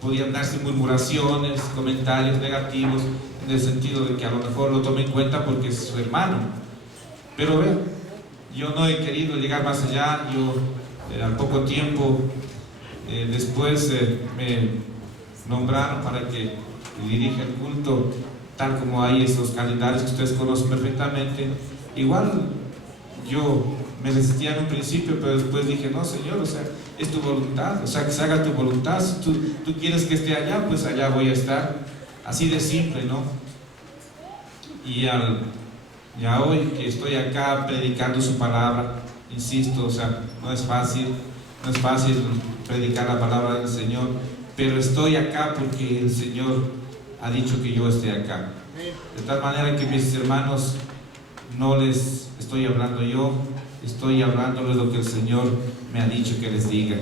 podían darse murmuraciones, comentarios negativos, en el sentido de que a lo mejor lo tome en cuenta porque es su hermano. Pero vean, yo no he querido llegar más allá. Yo al poco tiempo después me nombraron para que dirija el culto, tal como hay esos calendarios que ustedes conocen perfectamente. Igual yo me resistía en un principio, pero después dije, no, Señor, o sea, es tu voluntad, o sea, que se haga tu voluntad. Si tú quieres que esté allá, pues allá voy a estar. Así de simple, ¿no? Y hoy que estoy acá predicando su palabra, insisto, o sea, no es fácil predicar la palabra del Señor, pero estoy acá porque el Señor ha dicho que yo esté acá. De tal manera que, mis hermanos, no les estoy hablando yo, estoy hablándoles lo que el Señor me ha dicho que les diga.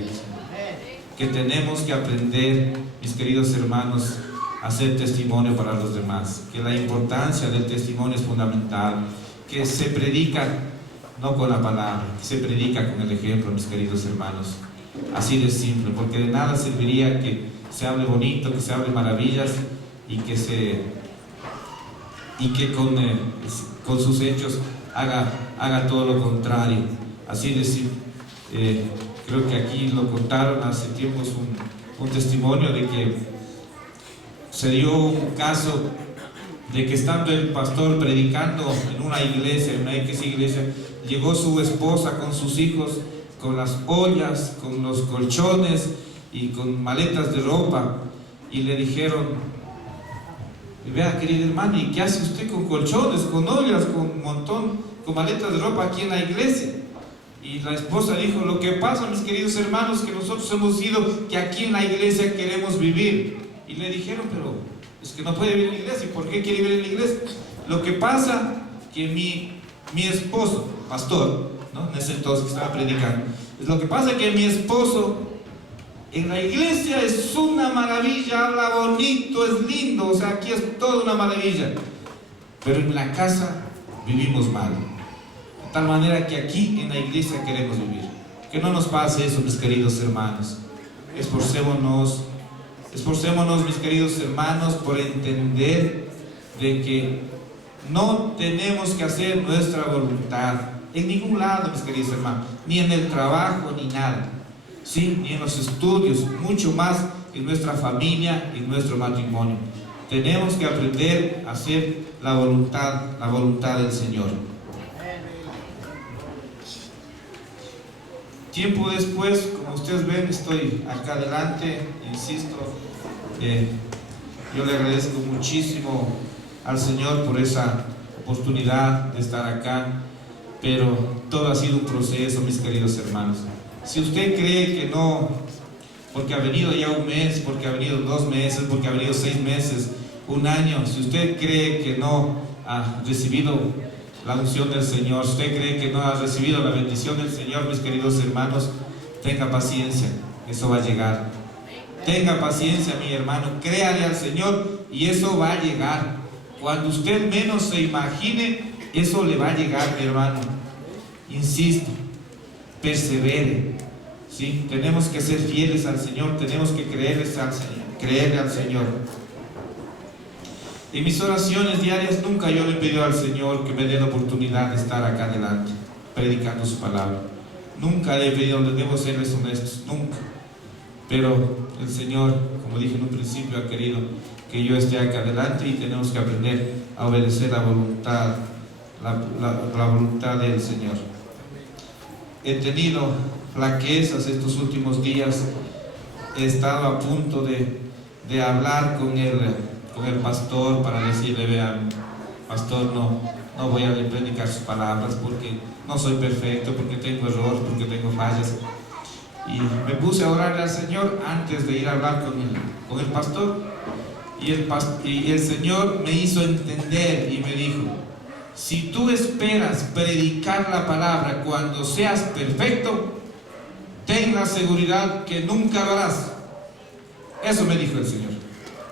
Que tenemos que aprender, mis queridos hermanos, a hacer testimonio para los demás. Que la importancia del testimonio es fundamental. Que se predica no con la palabra, que se predica con el ejemplo, mis queridos hermanos. Así de simple, porque de nada serviría que se hable bonito, que se hable maravillas y que con sus hechos haga todo lo contrario. Así de simple. Creo que aquí lo contaron hace tiempos un testimonio de que se dio un caso de que estando el pastor predicando en una iglesia, en una X iglesia, llegó su esposa con sus hijos con las ollas, con los colchones y con maletas de ropa, y le dijeron: vea, querido hermano, ¿y qué hace usted con colchones, con ollas, con un montón, con maletas de ropa aquí en la iglesia? Y la esposa dijo: lo que pasa, mis queridos hermanos, que nosotros hemos ido que aquí en la iglesia queremos vivir. Y le dijeron: pero es que no puede vivir en la iglesia. ¿Y por qué quiere vivir en la iglesia? Lo que pasa que mi esposo, pastor, ¿no?, en ese entonces que estaba predicando, es lo que pasa que mi esposo en la iglesia es una maravilla, habla bonito, es lindo, o sea, aquí es toda una maravilla, pero en la casa vivimos mal, de tal manera que aquí en la iglesia queremos vivir. Que no nos pase eso, mis queridos hermanos. Esforcémonos, mis queridos hermanos, por entender de que no tenemos que hacer nuestra voluntad en ningún lado, mis queridos hermanos, ni en el trabajo, ni nada, ¿sí?, ni en los estudios, mucho más en nuestra familia y en nuestro matrimonio. Tenemos que aprender a hacer la voluntad del Señor. Tiempo después, como ustedes ven, estoy acá adelante, insisto, yo le agradezco muchísimo al Señor por esa oportunidad de estar acá, pero todo ha sido un proceso, mis queridos hermanos. Si usted cree que no, porque ha venido ya un mes, porque ha venido 2 meses, porque ha venido 6 meses, 1 año, si usted cree que no ha recibido la unción del Señor, si usted cree que no ha recibido la bendición del Señor, mis queridos hermanos, tenga paciencia, eso va a llegar. Tenga paciencia, mi hermano, créale al Señor y eso va a llegar. Cuando usted menos se imagine, eso le va a llegar, mi hermano. Insisto, persevere, ¿sí? Tenemos que ser fieles al Señor, tenemos que creerle al Señor. En mis oraciones diarias nunca yo le pido al Señor que me dé la oportunidad de estar acá adelante predicando su palabra. Nunca le he pedido, debo serles honestos, nunca. Pero el Señor, como dije en un principio, ha querido que yo esté acá adelante y tenemos que aprender a obedecer la voluntad del Señor. He tenido flaquezas estos últimos días. He estado a punto de hablar con el pastor para decirle: vean, pastor, no voy a predicar sus palabras porque no soy perfecto, porque tengo errores, porque tengo fallas. Y me puse a orarle al Señor antes de ir a hablar con el pastor, y el Señor me hizo entender y me dijo: si tú esperas predicar la palabra cuando seas perfecto, ten la seguridad que nunca lo harás. Eso me dijo el Señor.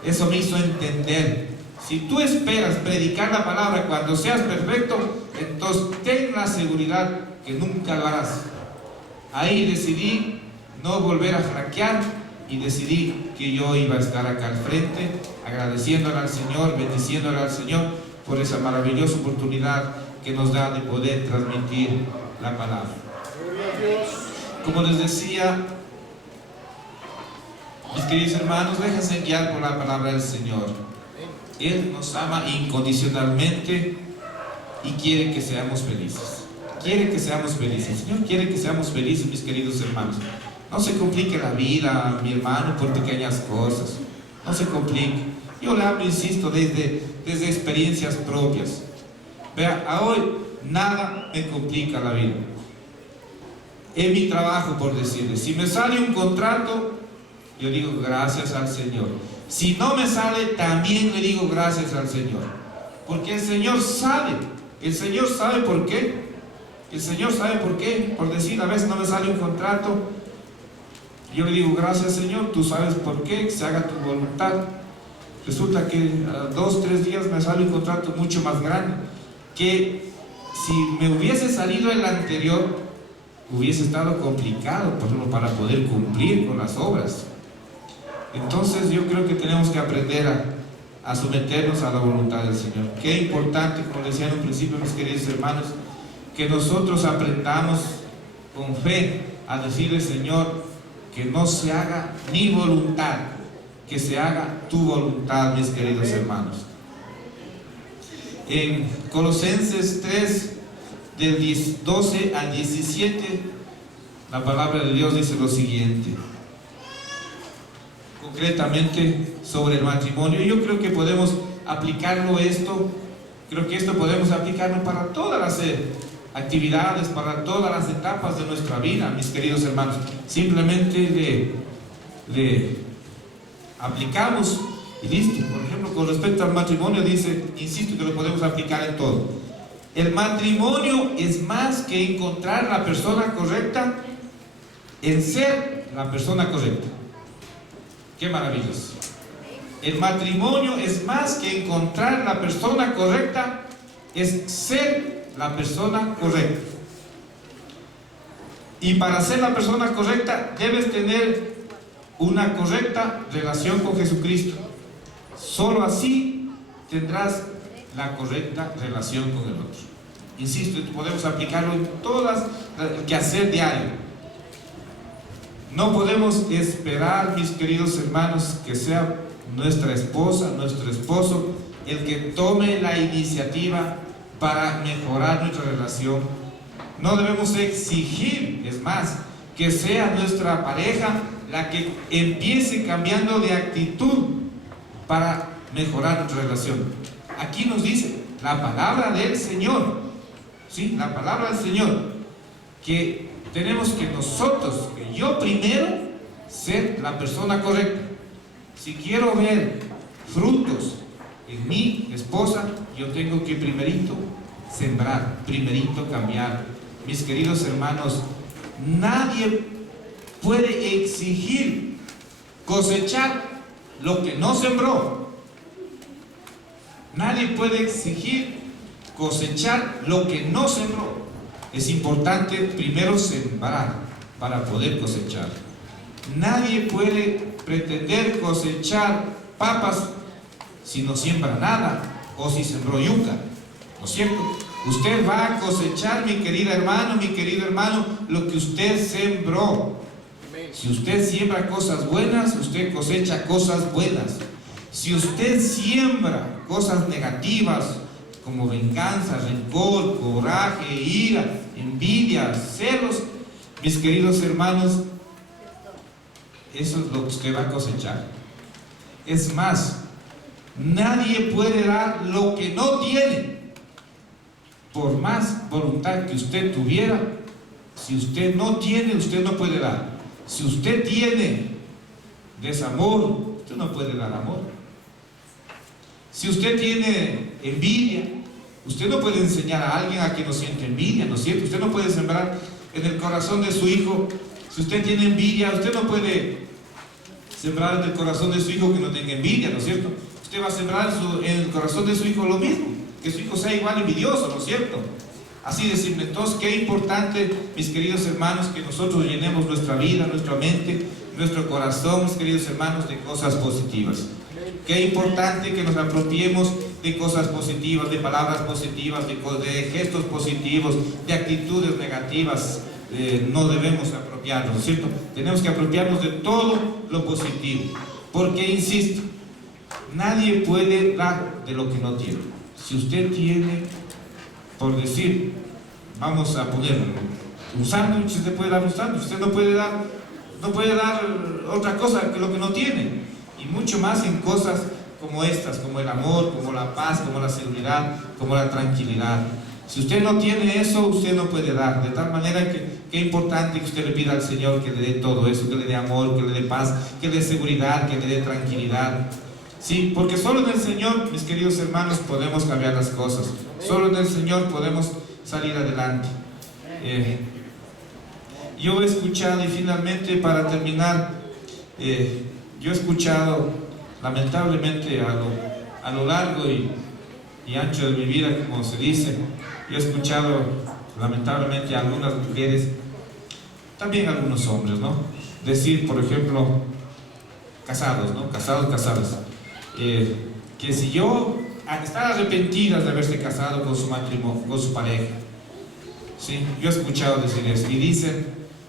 Eso me hizo entender. Si tú esperas predicar la palabra cuando seas perfecto, entonces ten la seguridad que nunca lo harás. Ahí decidí no volver a flaquear y decidí que yo iba a estar acá al frente, agradeciéndole al Señor, bendiciéndole al Señor por esa maravillosa oportunidad que nos da de poder transmitir la palabra. Como les decía, mis queridos hermanos, déjense guiar por la palabra del Señor. Él nos ama incondicionalmente y quiere que seamos felices. Quiere que seamos felices. El Señor quiere que seamos felices, mis queridos hermanos. No se complique la vida, mi hermano, por pequeñas cosas. No se complique. Yo le hablo, insisto, desde experiencias propias. Vea, a hoy nada me complica la vida. En mi trabajo, por decirle, si me sale un contrato, yo digo gracias al Señor. Si no me sale, también le digo gracias al Señor. Porque el Señor sabe por qué. El Señor sabe por qué. Por decir, a veces no me sale un contrato, yo le digo gracias Señor, tú sabes por qué, que se haga tu voluntad. Resulta que a 2, 3 días me sale un contrato mucho más grande, que si me hubiese salido el anterior, hubiese estado complicado, por ejemplo, para poder cumplir con las obras. Entonces yo creo que tenemos que aprender a someternos a la voluntad del Señor. Qué importante, como decía en un principio, mis queridos hermanos, que nosotros aprendamos con fe a decirle: Señor, que no se haga mi voluntad, que se haga tu voluntad, mis queridos hermanos. En Colosenses 3, del 12 al 17, La palabra de Dios dice lo siguiente, concretamente sobre el matrimonio. Yo creo que podemos aplicarlo esto, creo que esto podemos aplicarlo para todas las actividades, para todas las etapas de nuestra vida, mis queridos hermanos. Simplemente le aplicamos y listo. Por ejemplo, con respecto al matrimonio dice, insisto, que lo podemos aplicar en todo. El matrimonio es más que encontrar la persona correcta en ser la persona correcta. ¡Qué maravilloso! El matrimonio es más que encontrar la persona correcta, es ser la persona correcta. Y para ser la persona correcta debes tener una correcta relación con Jesucristo. Solo así tendrás la correcta relación con el otro. Insisto, podemos aplicarlo en todas el quehacer diario. No podemos esperar, mis queridos hermanos, que sea nuestra esposa, nuestro esposo, el que tome la iniciativa para mejorar nuestra relación. No debemos exigir, es más, que sea nuestra pareja la que empiece cambiando de actitud para mejorar nuestra relación. Aquí nos dice la palabra del Señor, ¿sí? La palabra del Señor, que tenemos que nosotros, que yo primero, ser la persona correcta. Si quiero ver frutos en mi esposa, yo tengo que primerito sembrar, primerito cambiar. Mis queridos hermanos, nadie puede exigir cosechar lo que no sembró. Nadie puede exigir cosechar lo que no sembró. Es importante primero sembrar para poder cosechar. Nadie puede pretender cosechar papas si no siembra nada, o si sembró yuca, ¿no es cierto? Usted va a cosechar, mi querido hermano, lo que usted sembró. Si usted siembra cosas buenas, usted cosecha cosas buenas. Si usted siembra cosas negativas, como venganza, rencor, coraje, ira, envidia, celos, mis queridos hermanos, eso es lo que usted va a cosechar. Es más, nadie puede dar lo que no tiene. Por más voluntad que usted tuviera, si usted no tiene, usted no puede dar. Si usted tiene desamor, usted no puede dar amor. Si usted tiene envidia, usted no puede enseñar a alguien a que no siente envidia, ¿no es cierto? Usted no puede sembrar en el corazón de su hijo. Si usted tiene envidia, usted no puede sembrar en el corazón de su hijo que no tenga envidia, ¿no es cierto? Usted va a sembrar en el corazón de su hijo lo mismo, que su hijo sea igual envidioso, ¿no es cierto? Así de simple. Entonces, qué importante, mis queridos hermanos, que nosotros llenemos nuestra vida, nuestra mente, nuestro corazón, mis queridos hermanos, de cosas positivas. Qué importante que nos apropiemos de cosas positivas, de palabras positivas, de gestos positivos, de actitudes negativas. No debemos apropiarnos, ¿no es cierto? Tenemos que apropiarnos de todo lo positivo, porque, insisto, nadie puede dar de lo que no tiene. Si usted tiene, por decir, vamos a poner un sándwich, usted puede dar un sándwich, usted no puede dar otra cosa que lo que no tiene. Y mucho más en cosas como estas, como el amor, como la paz, como la seguridad, como la tranquilidad. Si usted no tiene eso, usted no puede dar. De tal manera que es importante que usted le pida al Señor que le dé todo eso, que le dé amor, que le dé paz, que le dé seguridad, que le dé tranquilidad. Sí, porque solo en el Señor, mis queridos hermanos, podemos cambiar las cosas. Solo en el Señor podemos salir adelante. Yo he escuchado, y finalmente para terminar, yo he escuchado, lamentablemente, a lo largo y ancho de mi vida, como se dice, yo he escuchado, lamentablemente, a algunas mujeres, también a algunos hombres, ¿no? Decir, por ejemplo, casados, ¿no? Casados. Que si yo, están arrepentidas de haberse casado con su matrimonio, con su pareja. ¿Sí? Yo he escuchado decir eso. Y dicen,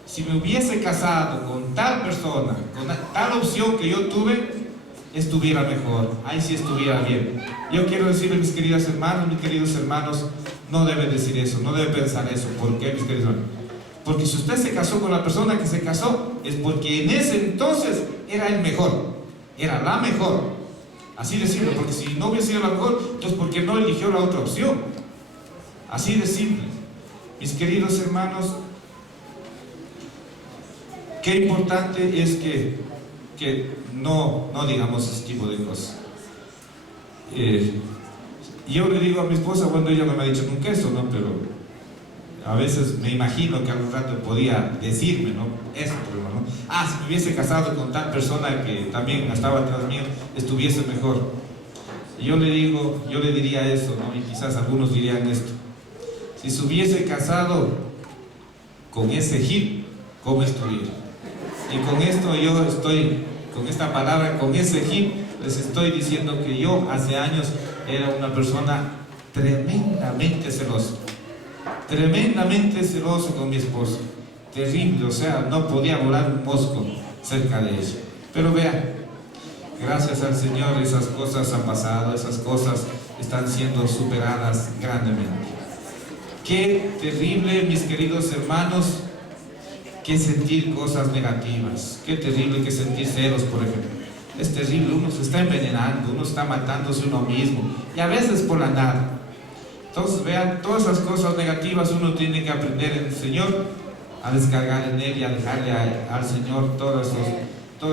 si me hubiese casado con tal persona, con tal opción que yo tuve, estuviera mejor, ahí sí estuviera bien. Yo quiero decirle, mis queridas hermanas, mis queridos hermanos, no debe decir eso, no debe pensar eso. ¿Por qué, mis queridos hermanos? Porque si usted se casó con la persona que se casó, es porque en ese entonces era el mejor, era la mejor. Así de simple, porque si no hubiera sido la mejor, entonces ¿por qué no eligió la otra opción? Así de simple. Mis queridos hermanos, qué importante es que no digamos ese tipo de cosas. Yo le digo a mi esposa, bueno, ella no me ha dicho nunca eso, ¿no? Pero a veces me imagino que algún rato podía decirme, ¿no? Eso, ¿no? Ah, si me hubiese casado con tal persona que también estaba atrás mío, estuviese mejor. Y yo le diría eso, ¿no? Y quizás algunos dirían esto: si se hubiese casado con ese hit, ¿cómo estuviera? Y con esto yo estoy, con esta palabra, con ese hit, les estoy diciendo que yo hace años era una persona tremendamente celosa con mi esposa, terrible, o sea, no podía volar un mosco cerca de ella. Pero vean, gracias al Señor esas cosas han pasado, esas cosas están siendo superadas grandemente. Qué terrible, mis queridos hermanos, que sentir cosas negativas, qué terrible que sentir celos, por ejemplo. Es terrible, uno se está envenenando, uno está matándose uno mismo, y a veces por la nada. Entonces vean, todas esas cosas negativas uno tiene que aprender en el Señor, a descargar en Él y a dejarle al Señor todos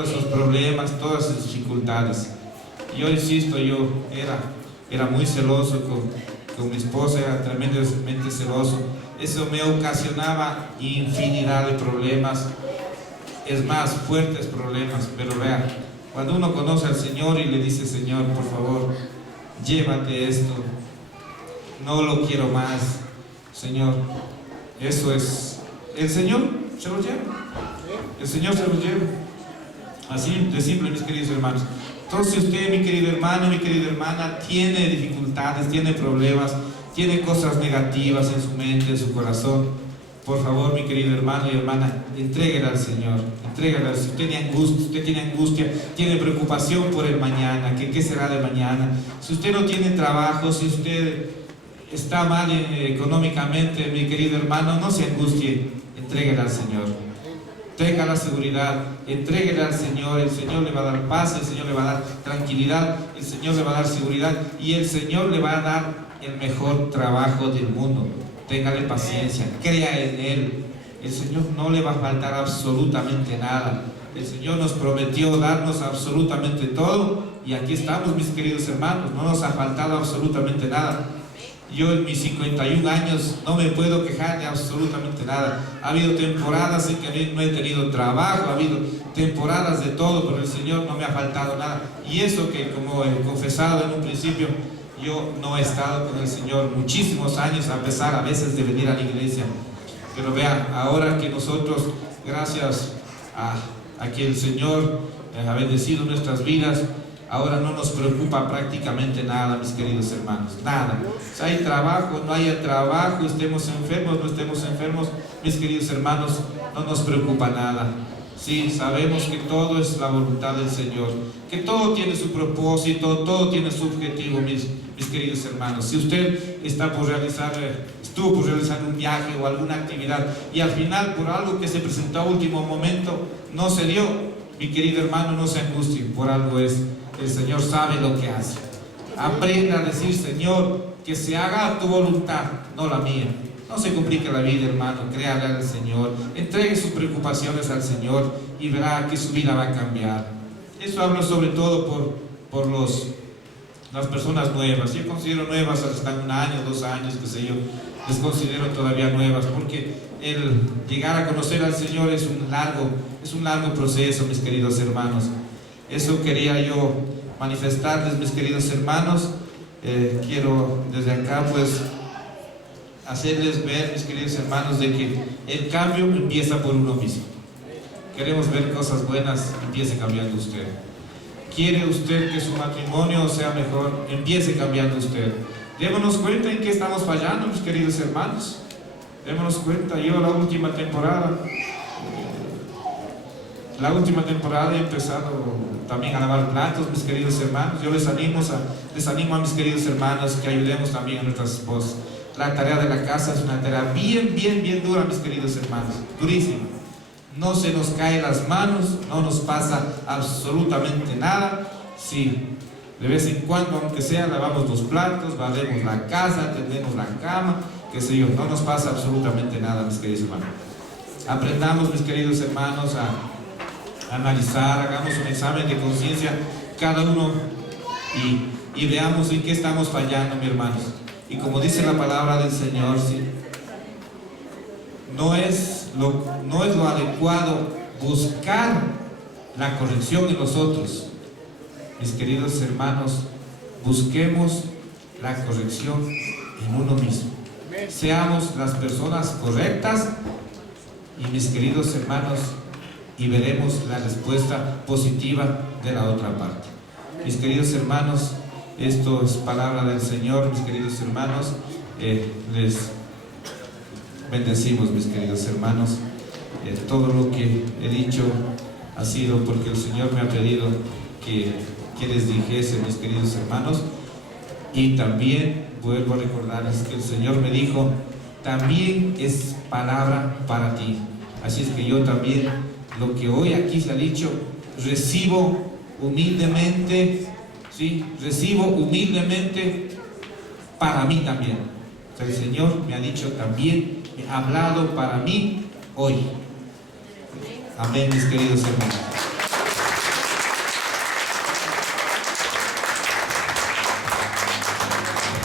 esos problemas, todas esas dificultades. Yo insisto, yo era muy celoso con mi esposa, era tremendamente celoso. Eso me ocasionaba infinidad de problemas, es más, fuertes problemas. Pero vean, cuando uno conoce al Señor y le dice: Señor, por favor, llévate esto, no lo quiero más, Señor, eso es, el Señor se lo lleva, el Señor se lo lleva, así de simple, mis queridos hermanos. Entonces, si usted, mi querido hermano, mi querida hermana, tiene dificultades, tiene problemas, tiene cosas negativas en su mente, en su corazón, por favor, mi querido hermano y hermana, entréguela al Señor, entrégala. Si usted tiene angustia, tiene preocupación por el mañana, que qué será de mañana, si usted no tiene trabajo, si usted está mal económicamente, mi querido hermano, no se angustie, entréguela al Señor. Tenga la seguridad, entréguele al Señor, el Señor le va a dar paz, el Señor le va a dar tranquilidad, el Señor le va a dar seguridad y el Señor le va a dar el mejor trabajo del mundo. Téngale paciencia, crea en Él, el Señor no le va a faltar absolutamente nada. El Señor nos prometió darnos absolutamente todo y aquí estamos, mis queridos hermanos, no nos ha faltado absolutamente nada. Yo en mis 51 años no me puedo quejar de absolutamente nada. Ha habido temporadas en que no he tenido trabajo, ha habido temporadas de todo, pero el Señor no me ha faltado nada. Y eso que, como he confesado en un principio, yo no he estado con el Señor muchísimos años, a pesar a veces de venir a la iglesia. Pero vean, ahora que nosotros, gracias a que el Señor ha bendecido nuestras vidas, ahora no nos preocupa prácticamente nada, mis queridos hermanos, nada. Si hay trabajo, no haya trabajo, estemos enfermos, no estemos enfermos, mis queridos hermanos, no nos preocupa nada. Sí, sabemos que todo es la voluntad del Señor, que todo tiene su propósito, todo tiene su objetivo, mis queridos hermanos. Si usted estuvo por realizar un viaje o alguna actividad y al final por algo que se presentó a último momento no se dio, mi querido hermano, no se angustie, por algo es. El Señor sabe lo que hace. Aprenda a decir: Señor, que se haga tu voluntad, no la mía. No se complique la vida, hermano, créale al Señor, entregue sus preocupaciones al Señor y verá que su vida va a cambiar. Eso hablo sobre todo por las personas nuevas. Yo considero nuevas hasta 1 año, 2 años, qué sé yo, les considero todavía nuevas, porque el llegar a conocer al Señor es un largo proceso, mis queridos hermanos. Eso quería yo manifestarles, mis queridos hermanos. Quiero desde acá pues hacerles ver, mis queridos hermanos, de que el cambio empieza por uno mismo. Queremos ver cosas buenas, empiece cambiando usted. ¿Quiere usted que su matrimonio sea mejor? Empiece cambiando usted. Démonos cuenta en qué estamos fallando, mis queridos hermanos. Démonos cuenta. Yo la última temporada he empezado también a lavar platos, mis queridos hermanos. Yo les animo a mis queridos hermanos que ayudemos también a nuestras esposas. La tarea de la casa es una tarea bien dura, mis queridos hermanos, durísima. No se nos caen las manos, no nos pasa absolutamente nada. Sí, de vez en cuando, aunque sea, lavamos los platos, barremos la casa, tendemos la cama, qué sé yo, no nos pasa absolutamente nada, mis queridos hermanos. Aprendamos, mis queridos hermanos, a analizar, hagamos un examen de conciencia cada uno y veamos en qué estamos fallando, mis hermanos. Y como dice la palabra del Señor, ¿sí? no es lo adecuado buscar la corrección en los otros. Mis queridos hermanos, busquemos la corrección en uno mismo. Seamos las personas correctas, y mis queridos hermanos, y veremos la respuesta positiva de la otra parte. Mis queridos hermanos, esto es palabra del Señor, mis queridos hermanos. Les bendecimos, mis queridos hermanos. Todo lo que he dicho ha sido porque el Señor me ha pedido que les dijese, mis queridos hermanos. Y también vuelvo a recordarles que el Señor me dijo, también es palabra para ti. Así es que yo también, lo que hoy aquí se ha dicho, recibo humildemente, ¿sí? Recibo humildemente para mí también. O sea, el Señor me ha dicho también, me ha hablado para mí hoy. Amén, mis queridos hermanos.